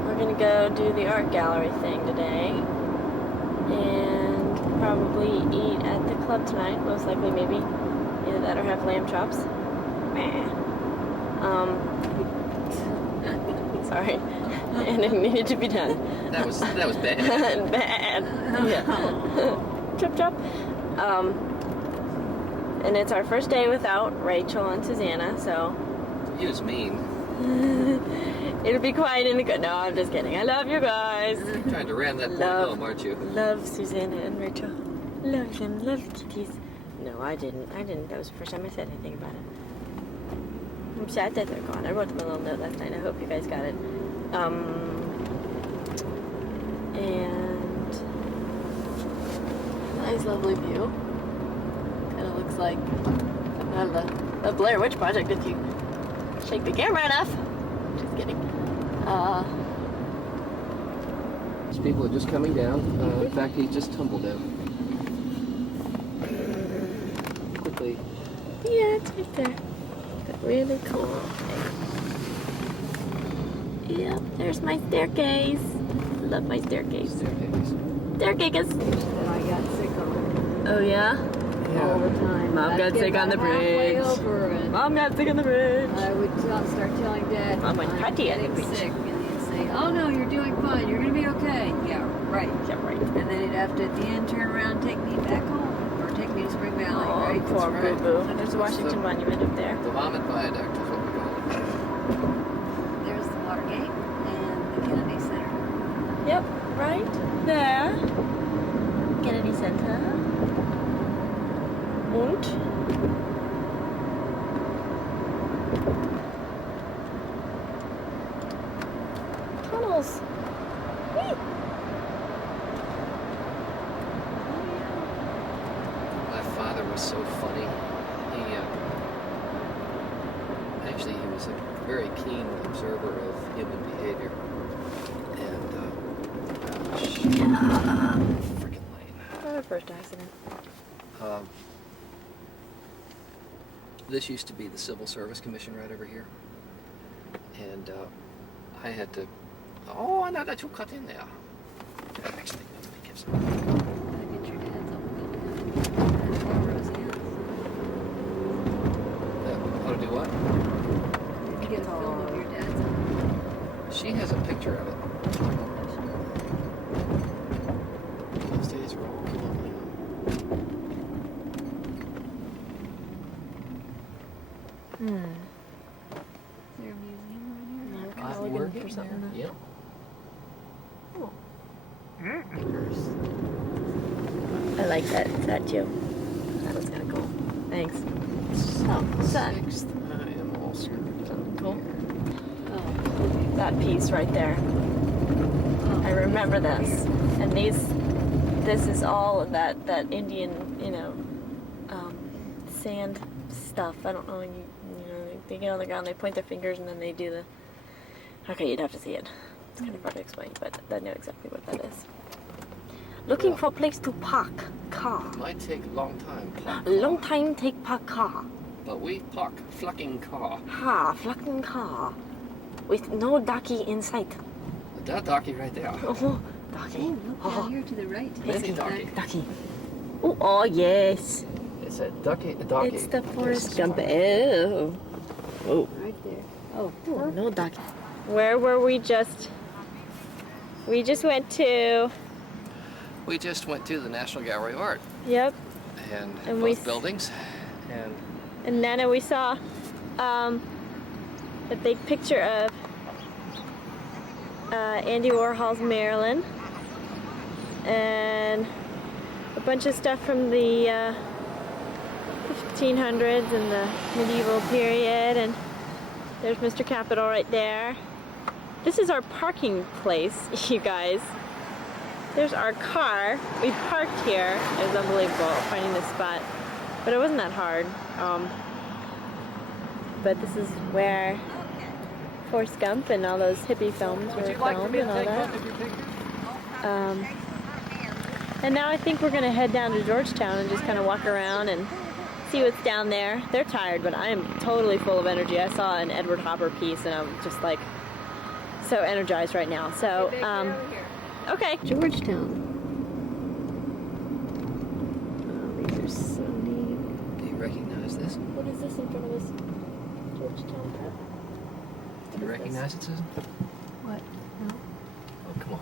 We're gonna go do the art gallery thing today. And probably eat at the club tonight, most likely, maybe. Either that or have lamb chops. Meh. Sorry. And it needed to be done. That was bad. Bad. Yeah. Chop chop. And it's our first day without Rachel and Susanna, so He was mean. it'll be quiet in the good. No, I'm just kidding. I love you guys. You're trying to ram that point Love. home, aren't you? Love Susanna and Rachel. Love them. Love kitties. No, I didn't. That was the first time I said anything about it. I'm sad that they're gone. I wrote them a little note last night. I hope you guys got it. And Nice, lovely view. Kind of looks like something out of the Blair Witch Project if you shake the camera enough. Just kidding. These people are just coming down. In fact, he just tumbled down. Quickly. yeah, it's right there. But really cool. Yep, there's my staircase. Love my staircase. Staircase. And I got sick on Oh yeah? all the time. Mom I'd got get sick on the about halfway bridge. over and Mom got sick on the bridge. I would start telling Dad, Mom went I'm putty on the getting bridge. sick, and he'd say, "Oh no, you're doing fine. You're gonna be okay." Yeah, right. Yeah, right. And then he'd have to at the end turn around, and take me back home, or take me to Spring Valley. Oh, right? poor That's right. boo-boo. There's a Washington Monument up there. The Vomit Viaduct is what we call it. There's the Watergate and the Kennedy Center. Yep, right there. Kennedy Center. Und? Tunnels. Whee! My father was so funny. He was a very keen observer of human behavior. And, freaking lane. Our first accident. This used to be the Civil Service Commission right over here. And I had to, I know that you cut in there. Actually, nobody gives a Gotta get your dad's up How to do what? You get a film of your dad's up. She has a picture of it. Those days were all lovely. Is there a museum right here? I'm looking for something. Yep. I like that too. That was kind of cool. Thanks. Oh, what's that? Sixth, I am all screwed. Something cool. Oh, That piece right there. I remember this. And this is all of that Indian, sand stuff. I don't know, they get on the ground, they point their fingers, and then they do the... Okay, you'd have to see it. It's kind of hard to explain, but I know exactly what that is. Looking for a place to park car. Might take a long time. Long time take park car. But we park flucking car. Flucking car. With no ducky in sight. That ducky right there. Oh, ducky. look down here to the right. It's a ducky. Ducky. Oh, yes. It's a ducky. It's the Forrest Gump. Oh. Oh. Right there. Oh, Oh, no ducky. Where were we just? We just went to. We just went to the National Gallery of Art. Yep. And we both buildings. And Nana, we saw a big picture of Andy Warhol's Marilyn, and a bunch of stuff from the 1500s and the medieval period. And there's Mr. Capitol right there. This is our parking place, you guys. There's our car. We parked here. It was unbelievable finding this spot, but it wasn't that hard. But this is where Forrest Gump and all those hippie films were filmed and all that. And now I think we're gonna head down to Georgetown and just kind of walk around and see what's down there. They're tired, but I am totally full of energy. I saw an Edward Hopper piece and I'm just like so energized right now. So, okay. Georgetown. Oh, these are so neat. Do you recognize Sis. What is this in front of us? Georgetown Prep. Do you recognize it, Susan? What? No. Oh, come on.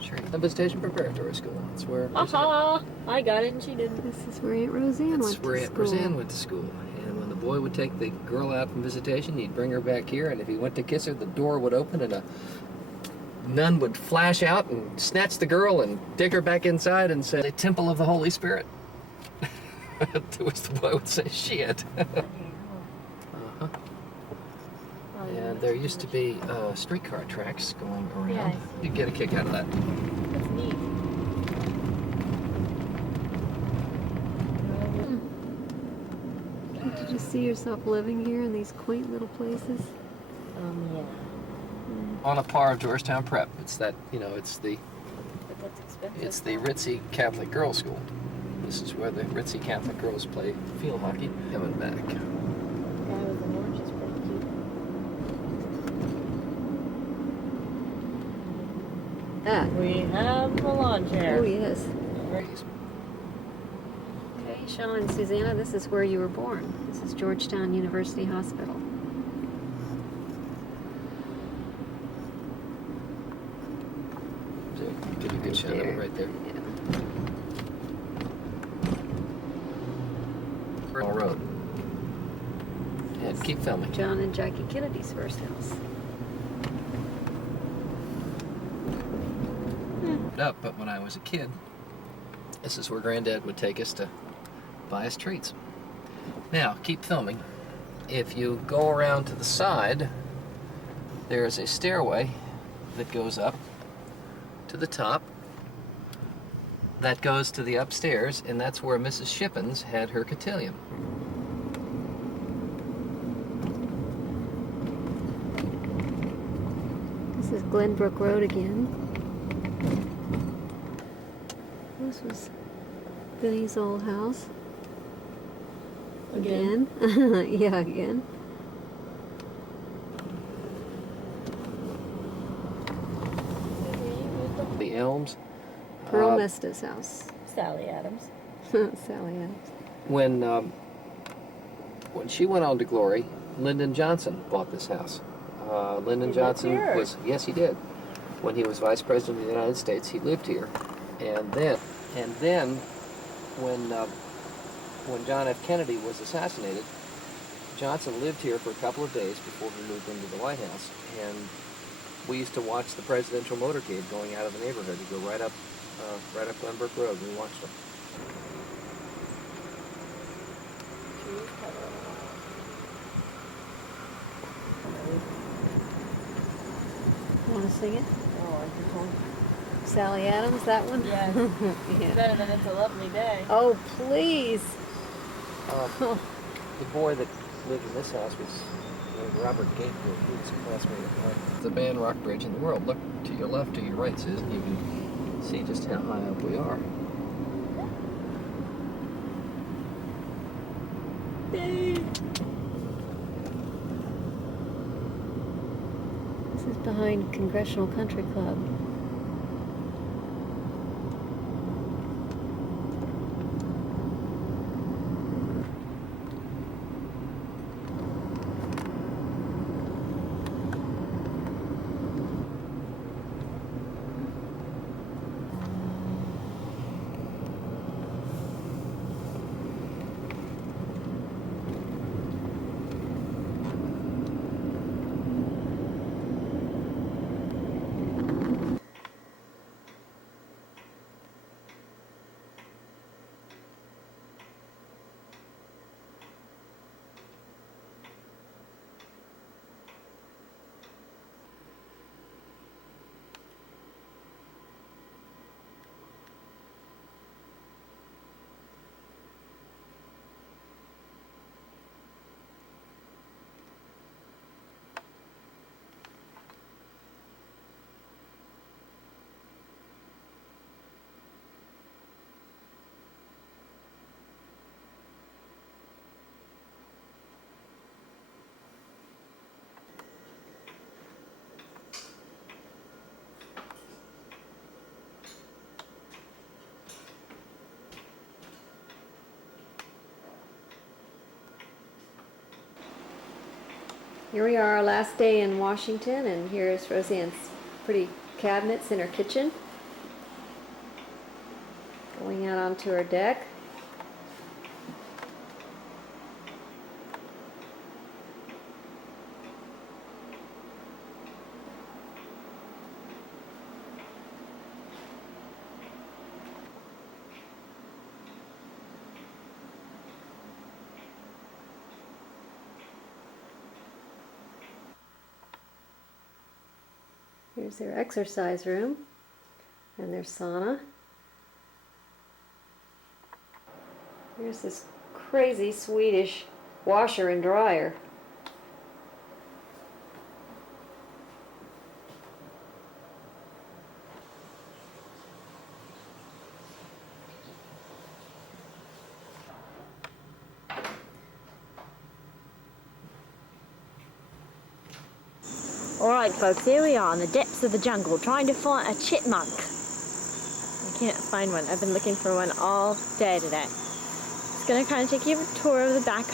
Sure. The Visitation Preparatory School. That's where. Aha! I got it and she didn't. This is where Aunt Roseanne That's went to where Aunt school. Roseanne went to school. And when the boy would take the girl out from visitation, he'd bring her back here, and if he went to kiss her, the door would open and a nun would flash out and snatch the girl and dig her back inside and say, "The temple of the Holy Spirit." To which the boy would say, "Shit." Uh-huh. And there used to be streetcar tracks going around. Yeah. You'd get a kick out of that. That's neat. Did you see yourself living here in these quaint little places? Yeah. On a par of Georgetown Prep. It's that, it's the But that's expensive. It's the ritzy Catholic girls' school. This is where the ritzy Catholic girls play field hockey. Coming back. Guy with an orange is pretty cute. That. We have the lawn chair. Oh, yes. Okay, Sean and Susanna, this is where you were born. This is Georgetown University Hospital. So, get a good shot of it right there. All road. And keep filming. John and Jackie Kennedy's first house. Up, but when I was a kid, this is where Granddad would take us to buy us treats. Now, keep filming. If you go around to the side, there is a stairway that goes up to the top. That goes to the upstairs, and that's where Mrs. Shippens had her cotillion. This is Glenbrook Road again. This was Vinny's old house. Again. Yeah, again. The elms. Pearl Mesta's house. Sally Adams. Sally Adams. When she went on to glory, Lyndon Johnson bought this house. Lyndon Johnson was, yes, he did. When he was Vice President of the United States, he lived here. And then when John F. Kennedy was assassinated, Johnson lived here for a couple of days before he moved into the White House. And we used to watch the presidential motorcade going out of the neighborhood. He'd go right up Glenbrook Road. We watched them. Want to sing it? Oh, I can tell. Sally Adams, that one? Yes. Yeah. Better than It's a Lovely Day. Oh, please. The boy that lived in this house was named Robert Gatewood, who was a classmate of mine. The band Rock Bridge in the World. Look to your left, to your right, Susan. You can see just how high up we are. This is behind Congressional Country Club. Here we are, our last day in Washington, and here's Roseanne's pretty cabinets in her kitchen. Going out onto her deck. Here's their exercise room and their sauna. Here's this crazy Swedish washer and dryer. Alright folks, here we are in the depths of the jungle trying to find a chipmunk. I can't find one. I've been looking for one all day today. Just gonna kind of take you a tour of the back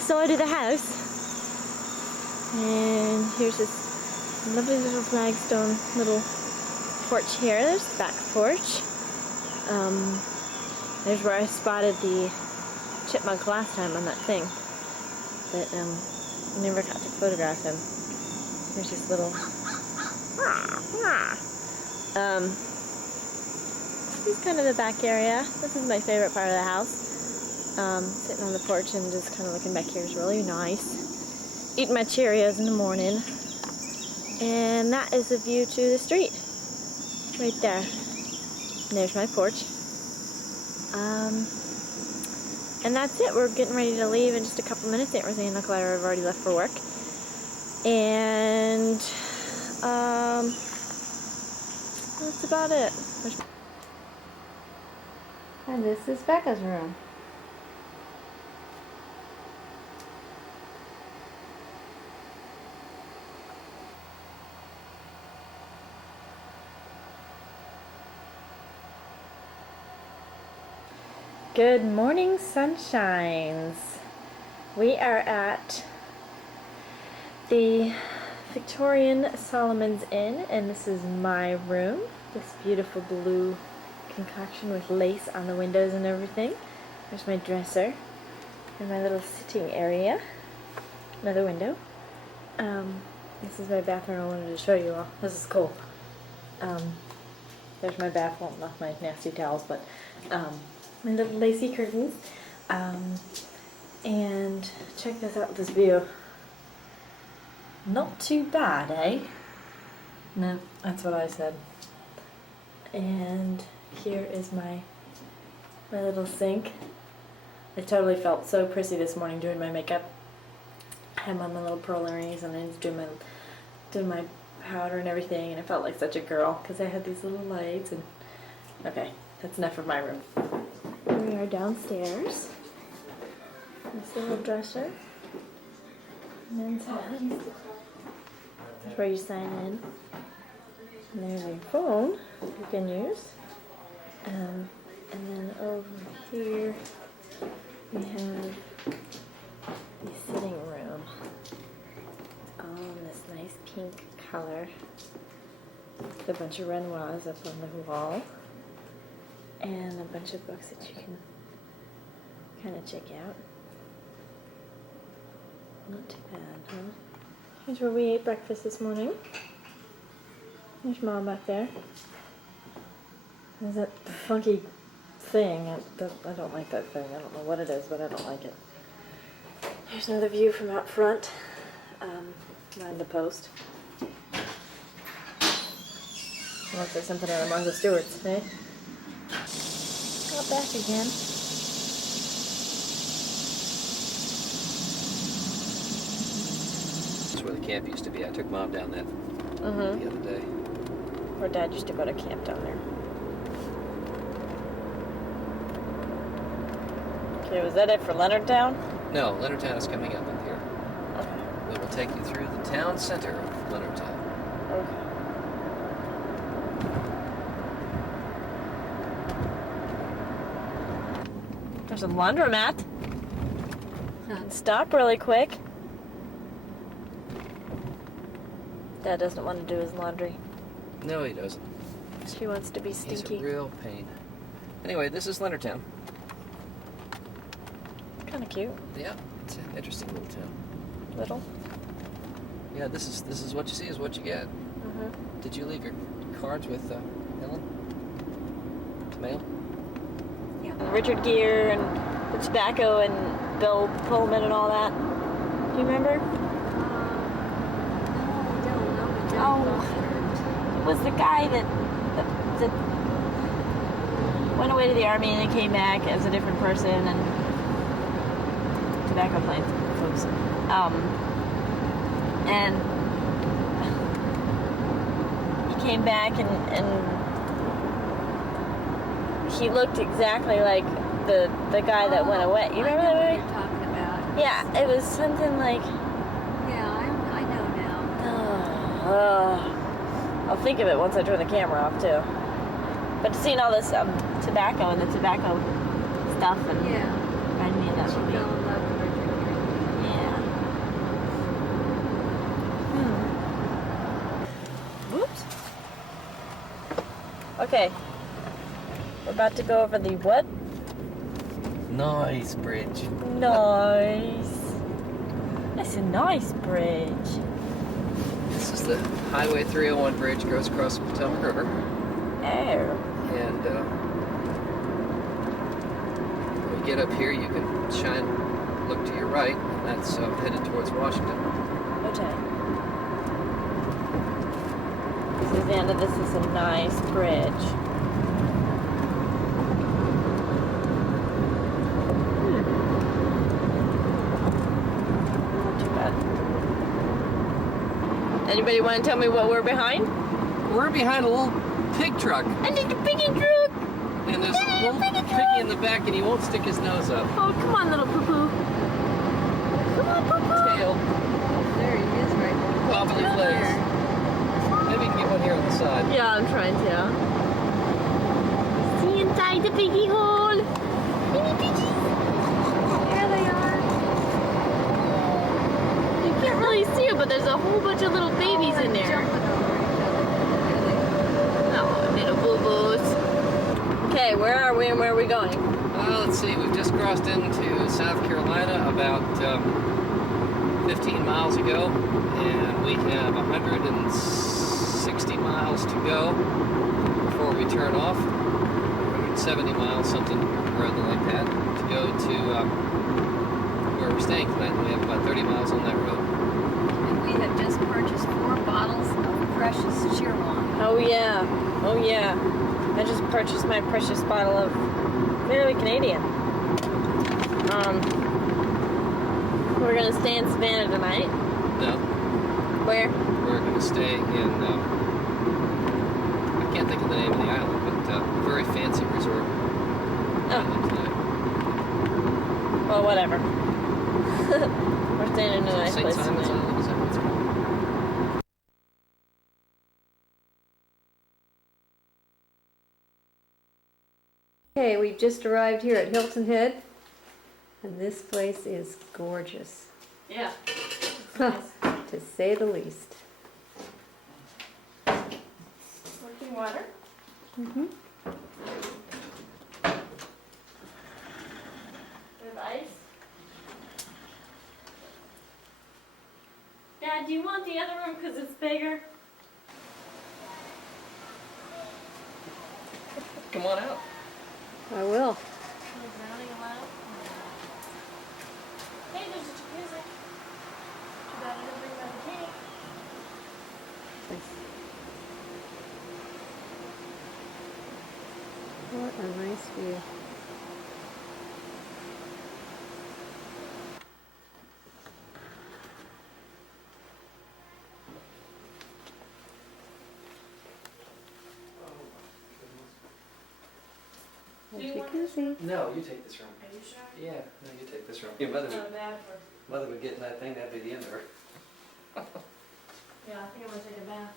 side of the house. And here's this lovely little flagstone little porch here. There's the back porch. There's where I spotted the chipmunk last time on that thing. But I never got to photograph him. There's this little this is kind of the back area. This is my favorite part of the house. Sitting on the porch and just kind of looking back here is really nice. Eating my Cheerios in the morning. And that is the view to the street. Right there. And there's my porch. And that's it. We're getting ready to leave in just a couple minutes. Aunt Rosie and Uncle Ira have already left for work. And that's about it. And this is Becca's room. Good morning, sunshines. We are at the Victorian Solomon's Inn, and this is my room. This beautiful blue concoction with lace on the windows and everything. There's my dresser and my little sitting area. Another window. This is my bathroom. I wanted to show you all. This is cool. There's my bath. Well, not my nasty towels, but my little lacy curtains. And check this out, this view. Not too bad, eh? No, that's what I said. And here is my little sink. I totally felt so prissy this morning doing my makeup. I had on my little pearl earrings and I was doing my powder and everything, and I felt like such a girl because I had these little lights. And okay, that's enough of my room. Here we are downstairs. This little dresser. Men's head. That's where you sign in. And there's your phone you can use. And then over here we have the sitting room. It's all in this nice pink color. With a bunch of Renoirs up on the wall. And a bunch of books that you can kind of check out. Not too bad, huh? Here's where we ate breakfast this morning. There's Mom back there. There's that funky thing. I don't like that thing. I don't know what it is, but I don't like it. Here's another view from out front. Behind the post. Looks like something out of Martha Stewart's, eh? Got back again. That's where the camp used to be. I took Mom down that the other day. Our dad used to go to camp down there. Okay, was that it for Leonardtown? No, Leonardtown is coming up here. Okay. We will take you through the town center of Leonardtown. Okay. There's a laundromat. Stop really quick. Dad doesn't want to do his laundry. No, he doesn't. She wants to be stinky. He's a real pain. Anyway, this is Leonardtown. Kind of cute. Yeah, it's an interesting little town. Little. Yeah, this is what you see is what you get. Mm-hmm. Did you leave your cards with Helen? To mail? Yeah. Richard Gere and the Tobacco and Bill Pullman and all that. Do you remember? It was the guy that went away to the army and then came back as a different person, and tobacco plants, folks. And he came back and he looked exactly like the guy that went away. You remember that movie? You're talking about. Yeah, it was something like. Yeah, I know now. I'll think of it once I turn the camera off too. But seeing all this tobacco and the tobacco stuff and reminded me of that movie. Fell in love with Richard Gere. Yeah. Whoops. Okay. We're about to go over the what? Nice bridge. Nice. That's a nice bridge. This is the Highway 301 bridge, goes across the Potomac River. Oh. And when you get up here, you can look to your right, and that's headed towards Washington. Okay. Susanna, this is a nice bridge. Not too bad. Anybody want to tell me what we're behind? We're behind a little pig truck. And it's a piggy truck! And there's a little piggy in the back, and he won't stick his nose up. Oh, come on, little poo-poo. Come on, poo-poo. Tail. There he is, right there. Wobbly legs. Maybe you can get one here on the side. Yeah, I'm trying to. See inside the piggy hole. Mini piggies. There they are. You can't really see them, but there's a whole bunch of little babies in there. Oh, little boo-boos. Okay, where are we and where are we going? Let's see, we've just crossed into South Carolina about 15 miles ago, and we have 160 miles to go before we turn off. 170 miles, something or other like that, to go to where we're staying tonight. We have about 30 miles on that road. And we have just purchased 4 bottles of precious cheerwine. Oh yeah, oh yeah. I just purchased my precious bottle of Merely Canadian. We're gonna stay in Savannah tonight. No. Where? We're going to stay in, I can't think of the name of the island, but a very fancy resort island tonight. Well, whatever. We're staying in a nice St. place Simon's tonight. Island, is that what it's called? Okay, we've just arrived here at Hilton Head, and this place is gorgeous, Yeah. to say the least. Working water. Mm-hmm. We have ice. Dad, do you want the other room because it's bigger? Come on out. I will. Is Brownie allowed? Hey, there's a jacuzzi. Too bad I didn't bring my bikini. What a nice view. Jacuzzi. No, you take this room. Are you sure? Yeah, no, you take this room. Your mother would get in that thing, that'd be the end of her. Yeah, I think I'm gonna take a bath.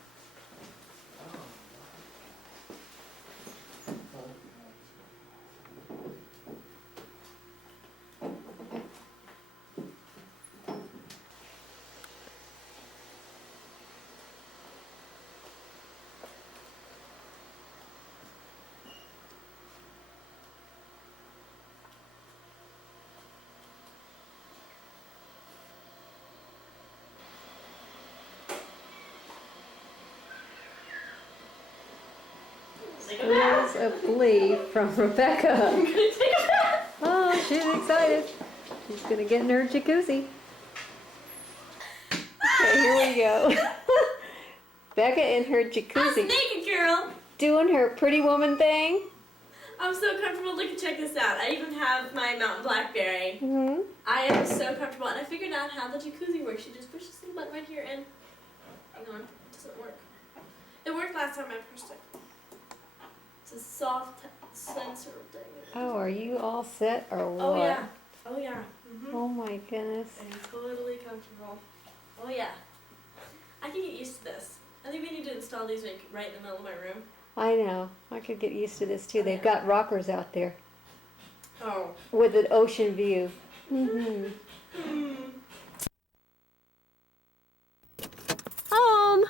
Squeals of glee from Rebecca. Oh, she's excited. She's gonna get in her jacuzzi. Okay, here we go. Becca in her jacuzzi. Naked girl. Doing her pretty woman thing. I'm so comfortable. Look, check this out. I even have my Mountain Blackberry. Mm-hmm. I am so comfortable, and I figured out how the jacuzzi works. You just push this little button right here, and hang on, it doesn't work. It worked last time I pushed it. It's a soft sensor thing. Oh, are you all set or what? Oh yeah. Oh yeah. Mm-hmm. Oh my goodness. I'm totally comfortable. Oh yeah. I can get used to this. I think we need to install these like right in the middle of my room. I know. I could get used to this too. They've got rockers out there Oh. with an ocean view. Mm-hmm. Home.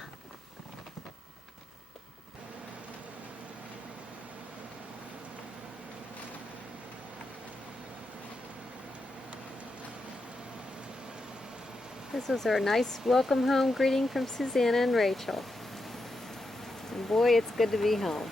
This was our nice welcome home greeting from Susanna and Rachel. And boy, it's good to be home.